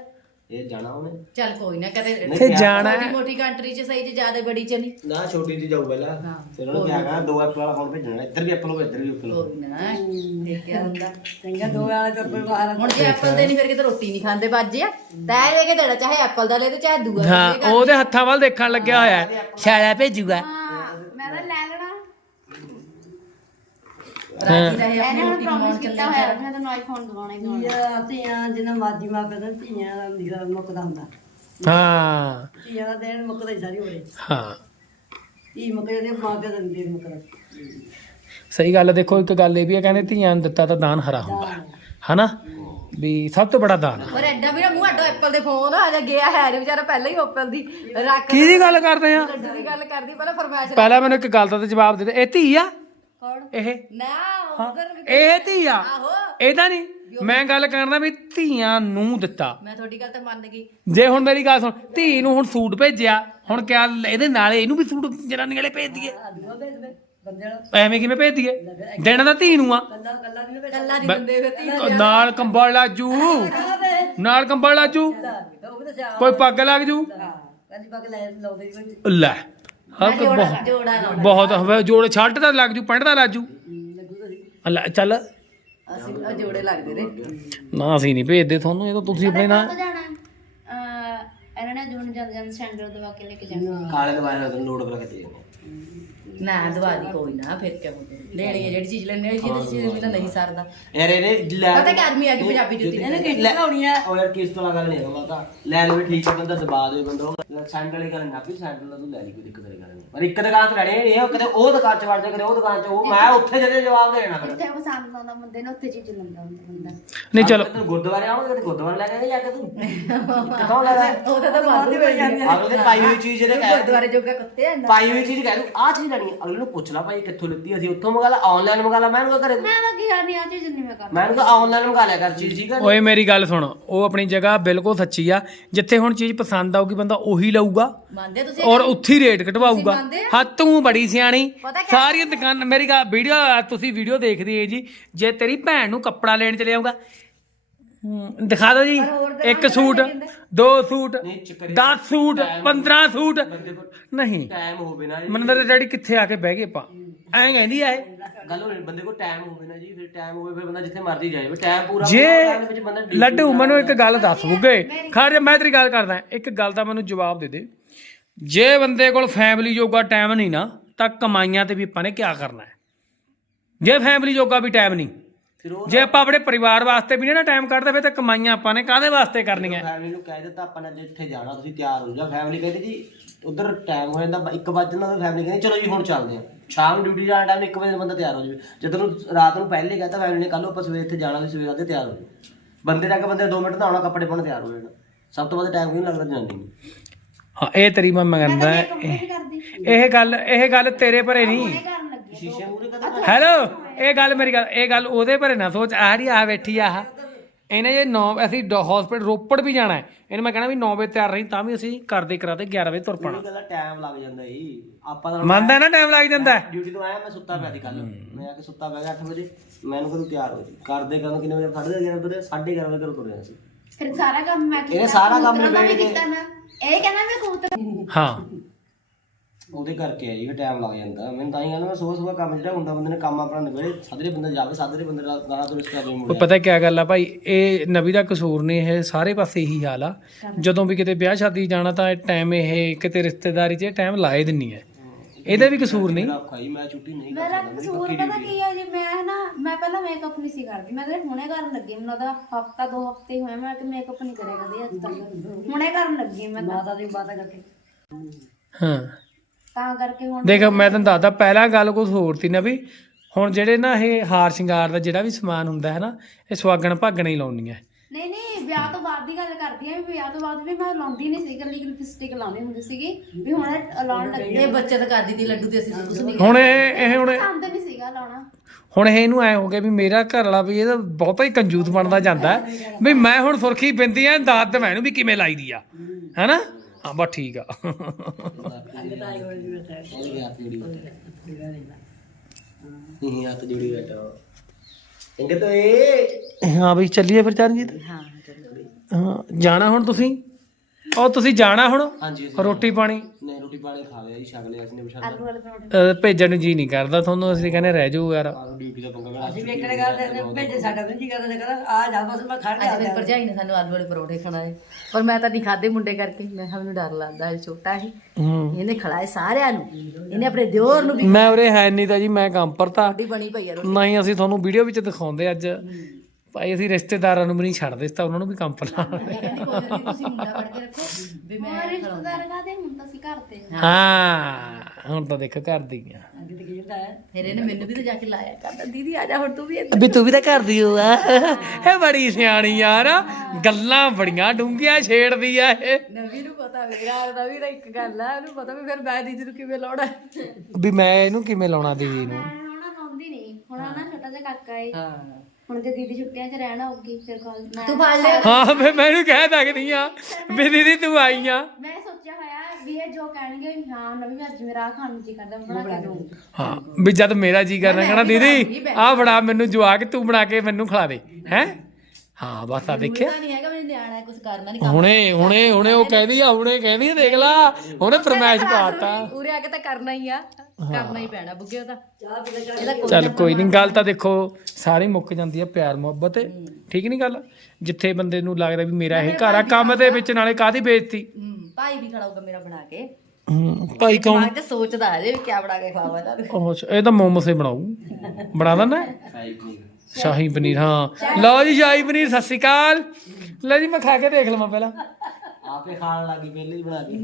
ਇਹ ਜਾਣਾ ਉਹਨੇ। ਚੱਲ ਕੋਈ ਨਾ ਕਦੇ ਇੱਥੇ ਜਾਣਾ ਹੈ। ਮੋਟੀ ਕੰਟਰੀ 'ਚ ਸਹੀ ਜੇ ਜ਼ਿਆਦਾ ਬੜੀ 'ਚ ਨਹੀਂ। ਨਾ ਛੋਟੀ ਜੀ ਜਾਊ ਪਹਿਲਾਂ। ਫਿਰ ਉਹਨੇ ਕਿਹਾ ਕਹਾ ਦੋ ਐਪਲ ਵਾਲਾ ਫੋਨ ਭੇਜਣਾ ਇੱਧਰ ਵੀ ਐਪਲ ਹੋਵੇ ਇੱਧਰ ਵੀ ਐਪਲ ਹੋਵੇ। ਕੋਈ ਨਾ ਦੇਖਿਆ ਹੁੰਦਾ। ਚੰਗਾ ਦੋ ਵਾਲਾ ਚੱਪਲ ਬਾਹਰ ਹੁਣ ਜੇ ਐਪਲ ਦੇ ਨਹੀਂ ਫਿਰ ਕਿਤੇ ਰੋਟੀ ਨਹੀਂ ਖਾਂਦੇ ਬਾਜੇ ਆ। ਤੈ ਲੈ ਕੇ ਦੇਣਾ ਚਾਹੇ ਐਪਲ ਦਾ ਲੈ ਤੇ ਚਾਹੇ ਦੂਆ ਹਾਂ ਉਹਦੇ ਹੱਥਾਂ ਵੱਲ ਦੇਖਣ ਲੱਗਿਆ ਹੋਇਆ ਹੈ। ਸ਼ਾਇਦ ਭੇਜੂਗਾ ਹਾਂ ਮੈਂ ਤਾਂ ਲੈ ਲੈਣਾ ਰਾਜੀ ਰਹੇ ਇਹਨੇ ਆਪਣੀ ਹੁਣ ਰੋਟੀ ਪ੍ਰੋਮਿਸ ਕਮਾਉਣ ਕੀਤਾ ਚੱਲੇ ਹੋਇਆ ਮੈਂ ਤੈਨੂੰ ਆਈਫੋਨ ਦਵਾਉਣਾ ਹੀ ਦਵਾਉਣਾ। ਧੀਆਂ ਧੀਆਂ ਜਿੰਨਾ ਮਰਜ਼ੀ ਮਾਪੇ ਦਾ ਧੀਆਂ ਦਾ ਨਿਗਰਾ ਮੁੱਕਦਾ ਹੁੰਦਾ। ਹਾਂ। ਧੀਆਂ ਦਾ ਦੇਣ ਮੁੱਕਦਾ ਹੀ ਸਾਰੀ ਹੋਰੇ ਹਾਂ। ਧੀ ਮੁੱਕ ਜਾਂਦੀ ਮਾਪੇ ਦਾ ਨਹੀਂ ਦੇਣ ਮੁੱਕਦਾ। ਸਹੀ ਗੱਲ ਹੈ ਦੇਖੋ ਇੱਕ ਗੱਲ ਇਹ ਵੀ ਹੈ ਕਹਿੰਦੇ ਧੀਆਂ ਨੂੰ ਦਿੱਤਾ ਤਾਂ ਦਾਨ ਹਰਾ ਹੁੰਦਾ। ਹਨਾ? ਵੀ ਸਭ ਤੋਂ ਬੜਾ ਦਾਨ। ਪਰ ਐਡਾ ਵੀ ਨਾ ਮੂੰਹ ਅੱਡੋ ਐਪਲ ਦੇ ਫੋਨ ਆ ਜਾ ਗਿਆ ਹੈ ਨੀ ਵਿਚਾਰਾ ਪਹਿਲਾਂ ਹੀ ਐਪਲ ਦੀ ਰੱਖ ਕਿਹਦੀ ਗੱਲ ਕਰਦੇ ਆ? ਲੱਡੂ ਦੀ ਗੱਲ ਕਰਦੀ ਪਹਿਲਾਂ ਫਰਮਾਇਸ਼ ਪਹਿਲਾਂ ਮੈਨੂੰ ਇੱਕ ਗੱਲ ਦਾ ਤਾਂ ਜਵਾਬ ਦੇ ਦੇ। ਇਹ ਧੀ ਆ? ਕੌਣ? ਇਹ? ਨਾ ਉਧਰ ਇਹ ਧੀ ਆ ਆਹੋ। ਇਹਦਾ ਨਹੀਂ। ਮੈਂ ਗੱਲ ਕਰਦਾ ਵੀ ਧੀਆਂ ਨੂੰ ਦਿੱਤਾ। ਮੈਂ ਤੁਹਾਡੀ ਗੱਲ ਤਾਂ ਮੰਨ ਗਈ। ਜੇ ਹੁਣ ਮੇਰੀ ਗੱਲ ਸੁਣ ਧੀ ਨੂੰ ਹੁਣ ਸੂਟ ਭੇਜਿਆ ਹੁਣ ਕਿਆ ਇਹਦੇ ਨਾਲ ਇਹਨੂੰ ਵੀ ਸੂਟ ਜਨਾਨੀ ਵਾਲੇ ਭੇਜ ਦਈਏ? ਆਦੂਆ ਭੇਜ ਦੇ ਬੰਦੇ ਵਾਲਾ। ਐਵੇਂ ਕਿਵੇਂ ਭੇਜ ਦਈਏ? ਦੇਣਾ ਤਾਂ ਧੀ ਨੂੰ ਆ। ਕੱਲਾ ਕੱਲਾ ਨਹੀਂ ਭੇਜ ਕੱਲਾ ਨਹੀਂ ਬੰਦੇ ਫਿਰ ਧੀ ਨਾਲ ਕੰਬਲ ਲਾਜੂ ਨਾਲ ਕੰਬਲ ਲਾਜੂ ਕੋਈ ਪੱਗ ਲੱਗ ਜੂ। ਕਹਿੰਦੀ ਪੱਗ ਲੈ ਲਾਉਂਦੇ ਜੀ ਕੋਈ ਲੈ। ਹਾਂ ਬਹੁਤ ਜੋੜਾ ਨਾ ਬਹੁਤ ਹੋਵੇ ਜੋੜ ਛੱਟ ਦਾ ਲੱਗ ਜੂ ਪੈਂਟ ਦਾ ਲੱਗ ਜੂ। ਲੈ ਚੱਲ ਅਸੀਂ ਉਹ ਜੋੜੇ ਲੱਗਦੇ ਨੇ। ਨਾ ਅਸੀਂ ਨਹੀਂ ਭੇਜਦੇ ਤੁਹਾਨੂੰ ਇਹ ਤਾਂ ਤੁਸੀਂ ਆਪਣੇ ਨਾਲ ਜਾਣਾ? ਅਹ ਇਹਨਾਂ ਨੇ ਜੂਨ ਜਦ ਜਦ ਸੈਂਡਲ ਦਵਾ ਕੇ ਲੈ ਕੇ ਜਾਣਾ। ਕਾਲੇ ਦੇ ਬਾਰੇ ਉਹਨੂੰ ਲੋਡ ਕਰਾ ਕੇ ਦੇ ਨਾ ਦਵਾ ਦੀ ਕੋਈ ਨਾ ਫਿਰ ਕਿਆ ਹੁੰਦਾ? ਲੈਣੀ ਹੈ ਜਿਹੜੀ ਚੀਜ਼ ਲੈਣੀ ਹੈ ਜਿਹਦੇ ਚੀਜ਼ ਬਿਨਾਂ ਨਹੀਂ ਸਰਦਾ। ਯਾਰ ਇਹਨੇ ਲੈ ਪਤਾ ਗਰਮੀ ਆ ਗਈ ਪੰਜਾਬੀ ਜੁੱਤੀ ਇਹਨੇ ਕਿੱਥੇ ਲਾਉਣੀ ਆ? ਉਹ ਯਾਰ ਕਿਸ ਤਰ੍ਹਾਂ ਗੱਲ ਨਹੀਂ ਹੈ ਮਾਤਾ ਲੈ ਲਵੇ ਠੀਕ ਹੈ ਬੰਦਾ ਦਬਾ ਦੇ ਬੰਦਾ। ਉਹ ਸੈਂਡਲ ਵਾਲੀ ਗੱਲ ਨਾ ਵੀ ਸੈਂਡਲ ਦਾ ਤੂੰ ਲੈ ਲਈ ਕੋਈ ਦਿੱਕਤ ਵਾਲੀ ਗੱਲ ਨਹੀਂ। ਪਰ ਇੱਕ ਦੁਕਾਨ ਤੇ ਲੈਣੇ ਇਹ ਕਦੇ ਉਹ ਦੁਕਾਨ ਚ ਵੜ ਜਾ ਕਦੇ ਉਹ ਦੁਕਾਨ ਚ ਉਹ ਮੈਂ ਉੱਥੇ ਜਦੇ ਜਵਾਬ ਦੇਣਾ ਫਿਰ। ਜਿੱਥੇ ਪਸੰਦ ਆਉਂਦਾ ਬੰਦੇ ਨੂੰ ਉੱਥੇ ਚੀਜ਼ ਲੈਂਦਾ ਹੁੰਦਾ ਬੰਦਾ ਨਹੀਂ ਚਲੋ। ਗੁਰਦੁਆਰੇ ਤੇ ਗੁਰਦੁਆਰੇ ਲੈ ਕੇ ਜਾ ਕੇ ਤੂੰ? ਕਿੱਥੋਂ ਲੈ ਲੈ ਉਹਦਾ ਤਾਂ ਵਾਧੂ ਹੋ ਜਾਂਦੀ ਅਗਲੇ ਨੇ ਪਾਈ ਹੋਈ ਚੀਜ਼ ਜਿਹੜੇ ਕਹਿ ਗੁਰਦੁਆਰੇ ਜੋਗਾ ਕੁੱਤੇ ਆ ਪਾਈ ਹੋਈ ਚੀਜ਼ ਕਹਿ ਦੂੰ ਆਹ ਚੀਜ਼ ਲੈਣੀ ਹੈ ਅਗਲੇ ਨੂੰ ਪੁੱਛ ਲਾ ਭਾਈ ਕਿੱਥੋਂ ਲਿੱਤੀ ਅਸੀਂ? ਉੱਥੋਂ ਮੰਗਾ ਲਾ ਆਨਲਾਈਨ ਮੰਗਾ ਲਾ। ਮੈਂ ਉਹਨੂੰ ਘਰੇ ਮੈਂ ਤਾਂ ਕਿਹਾ ਨਹੀਂ ਆ ਚੀਜ਼ ਨਹੀਂ ਮੈਂ ਕਰ ਮੈਂ ਉਹਨੂੰ ਆਨਲਾਈਨ ਮੰਗਾ ਲਿਆ ਕਰ ਚੀਜ਼ ਠੀਕ ਹੈ ਓਏ ਮੇਰੀ ਗੱਲ ਸੁਣ। ਉਹ ਆਪਣੀ ਜਗ੍ਹਾ ਬਿਲਕੁਲ ਸੱਚੀ ਆ। ਜਿੱਥੇ ਹੁਣ ਚੀਜ਼ ਪਸੰਦ ਆਊਗੀ ਬੰਦਾ ਉਹੀ ਲਊਗਾ। ਮੰਨਦੇ ਤੁਸੀਂ ਔਰ ਉੱਥੇ ਹੀ ਰੇਟ ਘਟਵਾਊਗਾ। ਹਾਂ ਤੂੰ ਬੜੀ ਸਿਆਣੀ? ਸਾਰੀਆਂ ਦੁਕਾਨ ਮੇਰੀ ਗੱਲ ਵੀਡੀਓ ਤੁਸੀਂ ਵੀਡੀਓ ਦੇਖਦੇ ਹੋ ਜੀ ਜੇ ਤੇਰੀ ਭੈਣ ਨੂੰ ਕੱਪੜਾ ਲੈਣ ਚਲੇ ਆਊਗਾ ਹਮ, ਦਿਖਾ ਦਿਓ ਜੀ। ਇੱਕ ਸੂਟ ਦੋ ਸੂਟ ਨਹੀਂ ਚੱਕਰ 10 ਸੂਟ 15 ਸੂਟ। ਨਹੀਂ। ਟਾਈਮ ਹੋਵੇ ਨਾ ਜੀ। ਮਨਿੰਦਰ ਦੇ ਡੈਡੀ ਕਿੱਥੇ ਆ ਕੇ ਬਹਿ ਗਏ ਆਪਾਂ? ਐਂ ਕਹਿੰਦੀ ਆ ਇਹ। ਗੱਲ ਹੋਵੇ ਬੰਦੇ ਕੋਲ ਟਾਈਮ ਹੋਵੇ ਨਾ ਜੀ ਫਿਰ ਟਾਈਮ ਹੋਵੇ ਫਿਰ ਬੰਦਾ ਜਿੱਥੇ ਮਰਜ਼ੀ ਜਾਏ। ਟਾਈਮ ਪੂਰਾ ਜੇ ਹੋਵੇ, time ਦੇ ਵਿੱਚ ਬੰਦਾ duty ਲੱਡੂ ਮੈਨੂੰ ਇੱਕ ਗੱਲ ਦੱਸ ਬੁੱਗੇ। ਖੜ ਮੈਂ ਤੇਰੀ ਗੱਲ ਕਰਦਾ। ਇੱਕ ਗੱਲ ਦਾ ਮੈਨੂੰ ਜਵਾਬ ਦੇ ਦੇ। ਜੇ ਬੰਦੇ ਕੋਲ ਫੈਮਿਲੀ ਜੋਗਾ ਟਾਈਮ ਨਹੀਂ ਨਾ ਤਾਂ ਕਮਾਈਆਂ ਤੇ ਵੀ ਆਪਾਂ ਨੇ ਕੀ ਕਰਨਾ ਹੈ? ਜੇ ਫੈਮਿਲੀ ਜੋਗਾ ਵੀ ਟਾਈਮ ਨਹੀਂ ਫਿਰ ਉਹ ਜੇ ਆਪਾਂ ਆਪਣੇ ਪਰਿਵਾਰ ਵਾਸਤੇ ਵੀ ਨਹੀਂ ਨਾ ਟਾਈਮ ਕੱਢਦੇ ਫਿਰ ਤਾਂ ਕਮਾਈਆਂ ਆਪਾਂ ਨੇ ਕਾਹਦੇ ਵਾਸਤੇ ਕਰਨੀਆਂ? ਫੈਮਿਲੀ ਨੂੰ ਕਹਿ ਦਿੱਤਾ ਆਪਾਂ ਨੇ ਜਿੱਥੇ ਜਾਣਾ ਤੁਸੀਂ ਤਿਆਰ ਹੋ ਜਾ ਫੈਮਿਲੀ ਕਹਿੰਦੀ ਜੀ ਉਧਰ ਟਾਈਮ ਹੋ ਜਾਂਦਾ 1 ਵਜੇ ਨਾਲ ਫੈਮਿਲੀ ਕਹਿੰਦੀ ਚਲੋ ਜੀ ਹੁਣ ਚੱਲਦੇ ਆ ਸ਼ਾਮ ਨੂੰ ਡਿਊਟੀ ਜਾਣ ਟਾਈਮ 1 ਵਜੇ ਬੰਦਾ ਤਿਆਰ ਹੋ ਜਾਵੇ। ਜਦੋਂ ਨੂੰ ਰਾਤ ਨੂੰ ਪਹਿਲੇ ਕਹਿੰਦਾ ਫੈਮਿਲੀ ਨੇ ਕੱਲ ਆਪਾਂ ਸਵੇਰ ਇੱਥੇ ਜਾਣਾ ਸੀ ਸਵੇਰ ਆਦੇ ਤਿਆਰ ਹੋ ਜਾਓ। ਬੰਦੇ ਜਾ ਕੇ ਬੰਦੇ 2 ਮਿੰਟ ਨਹਾਉਣਾ ਕੱਪੜੇ ਪਾਉਣ ਤਿਆਰ ਹੋ ਜਾਣਾ। ਸਭ ਤੋਂ ਵੱਧ ਟਾਈਮ ਕਿਉਂ ਲੱਗਦਾ ਜਨਾਨੀ ਨੂੰ? ਹਾਂ ਇਹ ਤੇਰੀ ਮੈਂ ਕਰਦੀ ਇਹ ਗੱਲ ਇਹ ਗੱਲ ਤੇਰੇ ਭਰੇ ਨਹੀਂ। ਹੈਲੋ ਇਹ ਗੱਲ ਮੇਰੀ ਗੱਲ ਇਹ ਗੱਲ ਉਹਦੇ ਭਰੇ ਨਾ ਸੋਚ ਆਹ ਜਿਹੜੀ ਆ ਬੈਠੀ ਆ ਆਹ। ਇਹਨੇ ਜੇ 9 ਅਸੀਂ ਹਸਪੀਟਲ ਰੋਪੜ ਵੀ ਜਾਣਾ ਹੈ। ਇਹਨੂੰ ਮੈਂ ਕਹਿਣਾ ਵੀ 9 ਵਜੇ ਤਿਆਰ ਰਹੀ ਤਾਂ ਵੀ ਅਸੀਂ ਕਰਦੇ ਕਰਾਤੇ 11 ਵਜੇ ਤੁਰ ਪਾਣਾ। ਇਹ ਗੱਲਾਂ ਟਾਈਮ ਲੱਗ ਜਾਂਦਾ ਜੀ। ਆਪਾਂ ਤਾਂ ਮੰਨਦਾ ਨਾ ਟਾਈਮ ਲੱਗ ਜਾਂਦਾ। ਹੈ? ਡਿਊਟੀ ਤੋਂ ਆਇਆ ਮੈਂ ਸੁੱਤਾ ਪਿਆ ਸੀ ਕੱਲ ਮੈਂ ਆ ਕੇ ਸੁੱਤਾ ਪਿਆ 8 ਵਜੇ। ਮੈਨੂੰ ਕਦੋਂ ਤਿਆਰ ਹੋ ਜੀ ਕਰਦੇ ਕਰਨ ਕਿੰਨੇ ਵਜੇ? 11:30 ਵਜੇ 11:30 ਵਜੇ ਘਰੋਂ ਤੁਰੇ ਸੀ ਫਿਰ ਸਾਰਾ ਕੰਮ ਮੈਂ ਕੀਤਾ ਇਹਨੇ ਸਾਰਾ ਕੰਮ ਕਬੂਤਰਾਂ ਦਾ ਵੀ ਨਿਬੇੜ ਕੇ- ਕੀਤਾ ਨਾ। ਇਹ ਕਹਿੰਦਾ ਮੈਂ ਕਬੂਤਰ ਹਾਂ। ਉਹਦੇ ਕਰਕੇ ਆ ਜੀ ਫਿਰ ਟਾਈਮ ਲੱਗ ਜਾਂਦਾ। ਮੈਨੂੰ ਤਾਂ ਹੀ ਕਹਿੰਦਾ ਮੈਂ ਸਵੇਰ ਸਵੇਰ ਕੰਮ ਜਿਹੜਾ ਹੁੰਦਾ ਬੰਦੇ ਨੇ ਕੰਮ ਆਪਣਾ ਨਿਬੇੜੇ ਸਾਦਰੇ ਬੰਦਾ ਜਾਵੇ ਸਾਦਰੇ ਬੰਦੇ ਦਾ ਗਾਣਾ ਤੋਂ ਰਿਸ਼ਤਾ ਦੇ ਉਹ ਮੁੰਡੇ ਪਤਾ ਕੀ ਗੱਲ ਆ ਭਾਈ ਇਹ ਨਵੀ ਦਾ ਕਸੂਰ ਨਹੀਂ ਇਹ ਸਾਰੇ ਪਾਸੇ ਇਹੀ ਹਾਲ ਆ। ਜਦੋਂ ਵੀ ਕਿਤੇ ਵਿਆਹ ਸ਼ਾਦੀ ਜਾਣਾ ਤਾਂ ਟਾਈਮ ਇਹ ਕਿਤੇ ਰਿਸ਼ਤੇਦਾਰੀ 'ਚ ਟਾਈਮ ਲਾਏ ਦਿੰਨੀ ਹੈ ਇਹਦਾ ਵੀ ਕਸੂਰ ਨਹੀਂ। ਔਖਾ ਜੀ ਮੈਂ ਛੁੱਟੀ ਨਹੀਂ ਕਰ ਮੇਰਾ ਸਕਦਾ ਕਸੂਰ ਪਤਾ ਕੀ ਹੈ ਜੀ ਮੈਂ ਨਾ ਮੈਂ ਪਹਿਲਾਂ ਮੇਕਅਪ ਨਹੀਂ ਸੀ ਕਰਦੀ। ਮੈਂ ਤਾਂ ਹੁਣੇ ਕਰਨ ਲੱਗੀ ਮੈਨੂੰ ਲੱਗਦਾ ਹਫਤਾ ਦੋ ਹਫ਼ਤੇ ਹੋਏ ਮੈਂ ਕਿ ਮੇਕਅਪ ਨਹੀਂ ਕਰਿਆ ਕਦੇ ਅੱਜ ਤੱਕ। ਹੁਣੇ ਕਰਨ ਲੱਗੀ ਮੈਂ ਮਾਤਾ ਦੀ ਬਾਤਾਂ ਕਰਕੇ। ਹਾਂ। ਤਾਂ ਕਰਕੇ ਹੁਣ ਦੇਖ ਮੈਂ ਤੈਨੂੰ ਦੱਸਦਾ ਪਹਿਲਾਂ ਗੱਲ ਕੁਝ ਹੋਰ ਸੀ ਨਾ ਵੀ ਹੁਣ ਜਿਹੜੇ ਨਾ ਇਹ ਹਾਰ ਸ਼ਿੰਗਾਰ ਦਾ ਜਿਹੜਾ ਵੀ ਸਮਾਨ ਹੁੰਦਾ ਹੈ ਨਾ ਇਹ ਸਵਾਗਣ ਭਾਗਣ ਹੀ ਲਾਉਣੀਆਂ ਨਹੀਂ ਨਹੀਂ ਵਿਆਹ ਤੋਂ ਬਾਅਦ ਦੀ ਗੱਲ ਕਰਦੀ ਆ ਵੀ ਵਿਆਹ ਤੋਂ ਬਾਅਦ ਵੀ ਮੈਂ ਲਾਉਂਦੀ ਨਹੀਂ ਸੀ ਇਕੱਲੀ ਲਿਪਸਟਿਕ ਲਾਉਂਦੀ ਹੁੰਦੀ ਸੀਗੀ ਵੀ ਹੁਣ ਇਹ ਲਾਉਣ ਲੱਗੀ ਇਹ ਬੱਚਤ ਕਰਦੀ ਤੀ ਲੱਡੂ ਤੇ ਅਸੀਂ ਕੁਝ ਨਹੀਂ ਹੁਣ ਇਹ ਇਹ ਹੁਣ ਪਸੰਦ ਨਹੀਂ ਸੀਗਾ ਲਾਉਣਾ। ਹੁਣ ਇਹ ਇਹਨੂੰ ਐ ਹੋ ਗਿਆ ਵੀ ਮੇਰਾ ਘਰ ਵਾਲਾ ਵੀ ਇਹਦਾ ਬਹੁਤਾ ਹੀ ਕੰਜੂਸ ਬਣਦਾ ਜਾਂਦਾ ਹੈ। ਵੀ ਮੈਂ ਹੁਣ ਸੁਰਖੀ ਬਿੰਦੀ ਐ ਦੱਸ ਦੇ ਮੈਨੂੰ ਵੀ ਕਿਵੇਂ ਲਾਈਦੀ ਆ ਹੈਨਾ? ਹਾਂ ਬਸ ਠੀਕ ਆ। ਇਹਦੇ ਹੱਥ ਜੁੜੀ ਬੈਠਾ ਇਹ ਹੱਥ ਜੁੜੀ ਬੈਠਾ ਇੰਗੇ ਤਾਂ ਇਹ। ਹਾਂ ਵੀ ਚੱਲੀਏ ਫਿਰ ਚਰਨਜੀਤ। ਹਾਂ ਹਾਂ ਜਾਣਾ ਹੁਣ ਤੁਸੀਂ? ਉਹ ਤੁਸੀਂ ਜਾਣਾ ਹੁਣ? ਹਾਂਜੀ ਅਸੀਂ ਰੋਟੀ ਪਾਣੀ? ਨੇ ਰੋਟੀ ਪਾਣੀ ਖਾ ਲਿਆ ਜੀ ਛਕ ਲਿਆ ਅਸੀਂ ਨੇ ਆਲੂ ਵਾਲੇ ਪਰੌਂਠੇ। ਅਹ ਭੇਜਣ ਨੂੰ ਜੀ ਨਹੀਂ ਕਰਦਾ ਤੁਹਾਨੂੰ ਅਸੀਂ ਕਹਿੰਦੇ ਰਹਿ ਜਾਓ ਯਾਰ। ਡਿਊਟੀ ਦਾ ਪੰਗਾ ਮੈਂ ਅਸੀਂ ਵੇਖਣੇ ਕਰਦੇ ਨੇ ਭੇਜੇ ਸਾਡਾ ਵੀ ਜੀ ਕਰਦਾ ਤੇ ਕਹਿੰਦਾ ਆ ਜਾ ਬਸ ਮੈਂ ਖੜ ਅੱਜ ਲਿਆ ਮੇਰੀ ਭਰਜਾਈ ਨੇ ਸਾਨੂੰ ਆਲੂ ਵਾਲੇ ਪਰੌਂਠੇ ਖਣਾਏ ਪਰ ਮੈਂ ਤਾਂ ਨਹੀਂ ਖਾਦੇ ਮੁੰਡੇ ਕਰਕੇ ਮੈਂ ਕਿਹਾ ਮੈਨੂੰ ਡਰ ਲੱਗਦਾ ਇਹ ਛੋਟਾ ਸੀ। ਹੂੰ। ਇਹਨੇ ਖਿਲਾਏ ਸਾਰਿਆਂ ਨੂੰ। ਇਹਨੇ ਆਪਣੇ ਦਿਓਰ ਨੂੰ ਵੀ ਮੈਂ ਉਰੇ ਹੈ ਨਹੀਂ ਤਾਂ ਜੀ ਮੈਂ ਕੰਮ ਪਰ ਤਾਂ ਰੋਟੀ ਬਣੀ ਪਈ ਆ ਰੋਟੀ। ਨਹੀਂ ਅਸੀਂ ਤੁਹਾਨੂੰ ਵੀਡੀਓ ਵਿੱਚ ਦਿਖਾਉਂਦੇ ਅੱਜ। ਭਾਈ ਅਸੀਂ ਰਿਸ਼ਤੇਦਾਰਾਂ ਨੂੰ ਵੀ ਨਹੀਂ ਛੱਡਦੇ ਤਾਂ ਉਹਨਾਂ ਨੂੰ ਵੀ ਕੰਮ ਪਰ ਕਹਿੰਦੀ ਕੋਈ ਨਹੀਂ ਤੁਸੀਂ ਮੁੰਡਾ ਫੜ ਕੇ ਰੱਖੋ। ਵੀ ਮੈਂ ਹੋਰ ਰਿਸ਼ਤੇਦਾਰ ਕਾਦੇ ਹੁਣ ਤਾਂ ਅਸੀਂ ਘਰ ਤੇ ਆ। ਹਾਂ ਹੁਣ ਤਾਂ ਦੇਖ ਘਰ ਦੀ ਆ। ਅੱਗੇ ਤੇ ਕਹਿੰਦਾ ਹੈ। ਫਿਰ ਇਹਨੇ ਮੈਨੂੰ ਵੀ ਤਾਂ ਜਾ ਕੇ ਲਾਇਆ। ਕਹਿੰਦਾ ਦੀਦੀ ਆ ਜਾ ਹੁਣ ਤੂੰ ਵੀ ਇੱਧਰ ਵੀ ਤੂੰ ਵੀ ਤਾਂ ਘਰ ਦੀ ਹੋ ਆ। ਇਹ ਬੜੀ ਸਿਆਣੀ ਯਾਰ। ਗੱਲਾਂ ਬੜੀਆਂ ਡੂੰਘੀਆਂ ਛੇੜਦੀ ਆ ਇਹ। ਨਵੀਂ ਨੂੰ ਪਤਾ ਵੀ ਯਾਰ ਨਵੀਂ ਦਾ ਇੱਕ ਗੱਲ ਆ। ਉਹਨੂੰ ਪਤਾ ਵੀ ਫਿਰ ਮੈਂ ਦੀਦੀ ਨੂੰ ਕਿਵੇਂ ਲਾਉਣਾ। ਵੀ ਮੈਂ ਇਹਨੂੰ ਕਿਵੇਂ ਲਾਉਣਾ ਦੀਦੀ ਨੂੰ? ਮੈਂ ਹੁਣ ਲਾਉਂਦੀ ਨਹੀਂ ਹੁਣ ਆਹ ਨਾ ਛੋਟਾ ਜਿਹਾ ਕਾਕਾ ਏ। ਹਾਂ। ਹੁਣ ਜੇ ਦੀਦੀ ਛੁੱਟੀਆਂ 'ਚ ਰਹਿਣਾ ਹੋਊਗੀ ਫਿਰ ਕਾਲ ਤੂੰ ਫੜ ਲਿਆ? ਹਾਂ ਫੇ ਮੈਨੂੰ ਕਹਿ ਸਕਦੀ ਆ ਵੀ ਦੀਦੀ ਤੂੰ ਆਈ ਆ। ਮੈਂ ਸੋਚਿਆ ਹੋਇਆ ਵੀ ਇਹ ਜੋ ਕਹਿਣਗੇ ਵੀ ਹਾਂ ਨਵੀਂ ਵੀ ਅੱਜ ਮੇਰਾ ਆਹ ਖਾਣ ਨੂੰ ਜੀ ਕਰਦਾ ਮੈਂ ਬਣਾ ਕੇ ਦਊਂਗੀ ਹਾਂ ਵੀ ਜਦ ਮੇਰਾ ਜੀ ਕਰਨਾ ਕਹਣਾ ਦੀਦੀ ਆਹ ਬੜਾ ਮੈਨੂੰ ਜਵਾ ਕੇ ਤੂੰ ਬਣਾ ਕੇ ਮੈਨੂੰ ਖਿਲਾ ਦੇ। ਹੈ? ਹਾਂ ਬਸ ਆ ਦੇਖਿਆ। ਨਹੀਂ ਹੈਗਾ ਮੈਨੂੰ ਨਿਆਣਾ ਕੁਝ ਕਰਨਾ ਨਹੀਂ ਹੁਣੇ ਹੁਣੇ ਹੁਣੇ ਉਹ ਕਹਿੰਦੀ ਆ ਹੁਣੇ ਕਹਿੰਦੀ ਆ ਦੇਖ ਲਾ। ਉਹਨੇ ਫਰਮਾਇਸ਼ ਪਾਤਾ। ਉਰੇ ਆ ਕੇ ਤਾਂ ਕਰਨਾ ਹੀ ਆ ਕਰਨਾ ਹੀ ਪੈਣਾ ਬੁੱਗੇ ਉਹਦਾ ਚੱਲ ਕੋਈ ਨਹੀਂ ਗੱਲ ਤਾਂ ਦੇਖੋ ਸਾਰੀ ਮੁੱਕ ਜਾਂਦੀ ਆ ਪਿਆਰ ਮੁਹੱਬਤ। ਤੇ ਠੀਕ ਨਹੀਂ ਗੱਲ? ਜਿੱਥੇ ਬੰਦੇ ਨੂੰ ਲੱਗਦਾ ਵੀ ਮੇਰਾ ਇਹ ਘਰ ਆ ਕੰਮ ਦੇ ਵਿੱਚ ਨਾਲੇ ਕਾਦੀ ਬੇਇੱਜ਼ਤੀ? ਭਾਈ ਵੀ ਖੜਾਊਗਾ ਮੇਰਾ ਬਣਾ ਕੇ। ਹੂੰ, ਭਾਈ ਕੌਣ? 'ਚ ਸੋਚਦਾ ਜੇ ਵੀ ਕੀ ਬਣਾ ਕੇ ਉਹ ਅੱਛਾ, ਇਹ ਤਾਂ ਮੋਮੋਸ ਹੀ ਬਣਾਉ ਬਣਾ ਸਾਈ ਪਨੀਰ ਸ਼ਾਹੀ ਪਨੀਰ ਹਾਂ। ਲਓ ਜੀ ਸ਼ਾਹੀ ਪਨੀਰ ਸਤਿ ਸ਼੍ਰੀ ਅਕਾਲ। ਲੈ ਜੀ ਮੈਂ ਖਾ ਕੇ ਦੇਖ ਲਵਾਂ ਪਹਿਲਾਂ। ਆਪੇ ਖਾਣ ਲੱਗੀ ਪਹਿਲੇ ਹੀ ਬਣਾ ਕੇ।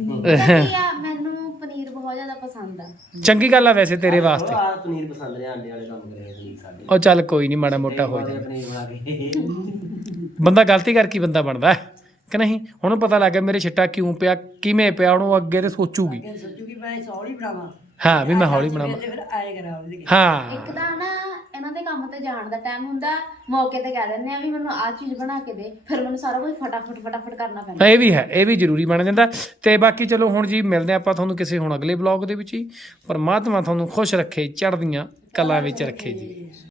ਮੈਨੂੰ ਪਨੀਰ ਬਹੁਤ ਜ਼ਿਆਦਾ ਪਸੰਦ ਆ। ਚੰਗੀ ਗੱਲ ਆ ਵੈਸੇ ਤੇਰੇ ਵਾਸਤੇ। ਪਨੀਰ ਪਸੰਦ ਨੇ ਆਂਡੇ ਵਾਲੇ ਕੰਮ ਕਰੇ ਪਨੀਰ ਸਾਡੇ। ਉਹ ਚੱਲ ਕੋਈ ਨਹੀਂ ਮਾੜਾ ਮੋਟਾ ਹੋ ਜਾਂਦਾ। ਪਨੀਰ ਬਣਾ ਕੇ। ਬੰਦਾ ਗਲਤੀ ਕਰਕੇ ਹੀ ਬੰਦਾ ਬਣਦਾ ਹੈ। ਕਿ ਨਹੀਂ? ਉਹਨੂੰ ਪਤਾ ਲੱਗ ਗਿਆ ਮੇਰੇ ਛਿੱਟਾ ਕਿਉਂ ਪਿਆ ਕਿਵੇਂ ਪਿਆ ਉਹਨੂੰ ਅੱਗੇ ਤੇ ਸੋਚੂਗੀ। ਸੋਚੂਗੀ ਮੈਂ ਸੌਲੀ ਬਣਾਵਾਂ। ਹਾਂ ਵੀ ਮੈਂ ਹੌਲੀ ਬਣਾਵਾਂ। ਤੇ ਫਿਰ ਆਏ ਕਰਾਂ ਉਹਦੇ ਹਾਂ। ਇੱਕ ਤਾਂ ਨਾ ਇਹਨਾਂ ਦੇ ਕੰਮ ਤੇ ਜਾਣ ਦਾ ਟਾਈਮ ਹੁੰਦਾ, ਮੌਕੇ ਤੇ ਕਹਿ ਦਿੰਦੇ ਆ ਵੀ ਮੈਨੂੰ ਆਹ ਚੀਜ਼ ਬਣਾ ਕੇ ਦੇ, ਫਿਰ ਮੈਨੂੰ ਸਾਰਾ ਕੁਝ ਫਟਾਫਟ ਫਟਾਫਟ ਕਰਨਾ ਪੈਂਦਾ। ਇਹ ਵੀ ਹੈ, ਇਹ ਵੀ ਜ਼ਰੂਰੀ ਬਣ ਜਾਂਦਾ। ਤੇ ਬਾਕੀ ਚਲੋ ਹੁਣ ਜੀ ਮਿਲਦੇ ਆਪਾਂ ਤੁਹਾਨੂੰ ਕਿਸੇ ਹੁਣ ਅਗਲੇ ਬਲੌਗ ਦੇ ਵਿੱਚ ਹੀ। ਪਰਮਾਤਮਾ ਤੁਹਾਨੂੰ ਖੁਸ਼ ਰੱਖੇ, ਚੜ੍ਹਦੀਆਂ ਕਲਾ ਵਿੱਚ ਰੱਖੇ ਜੀ।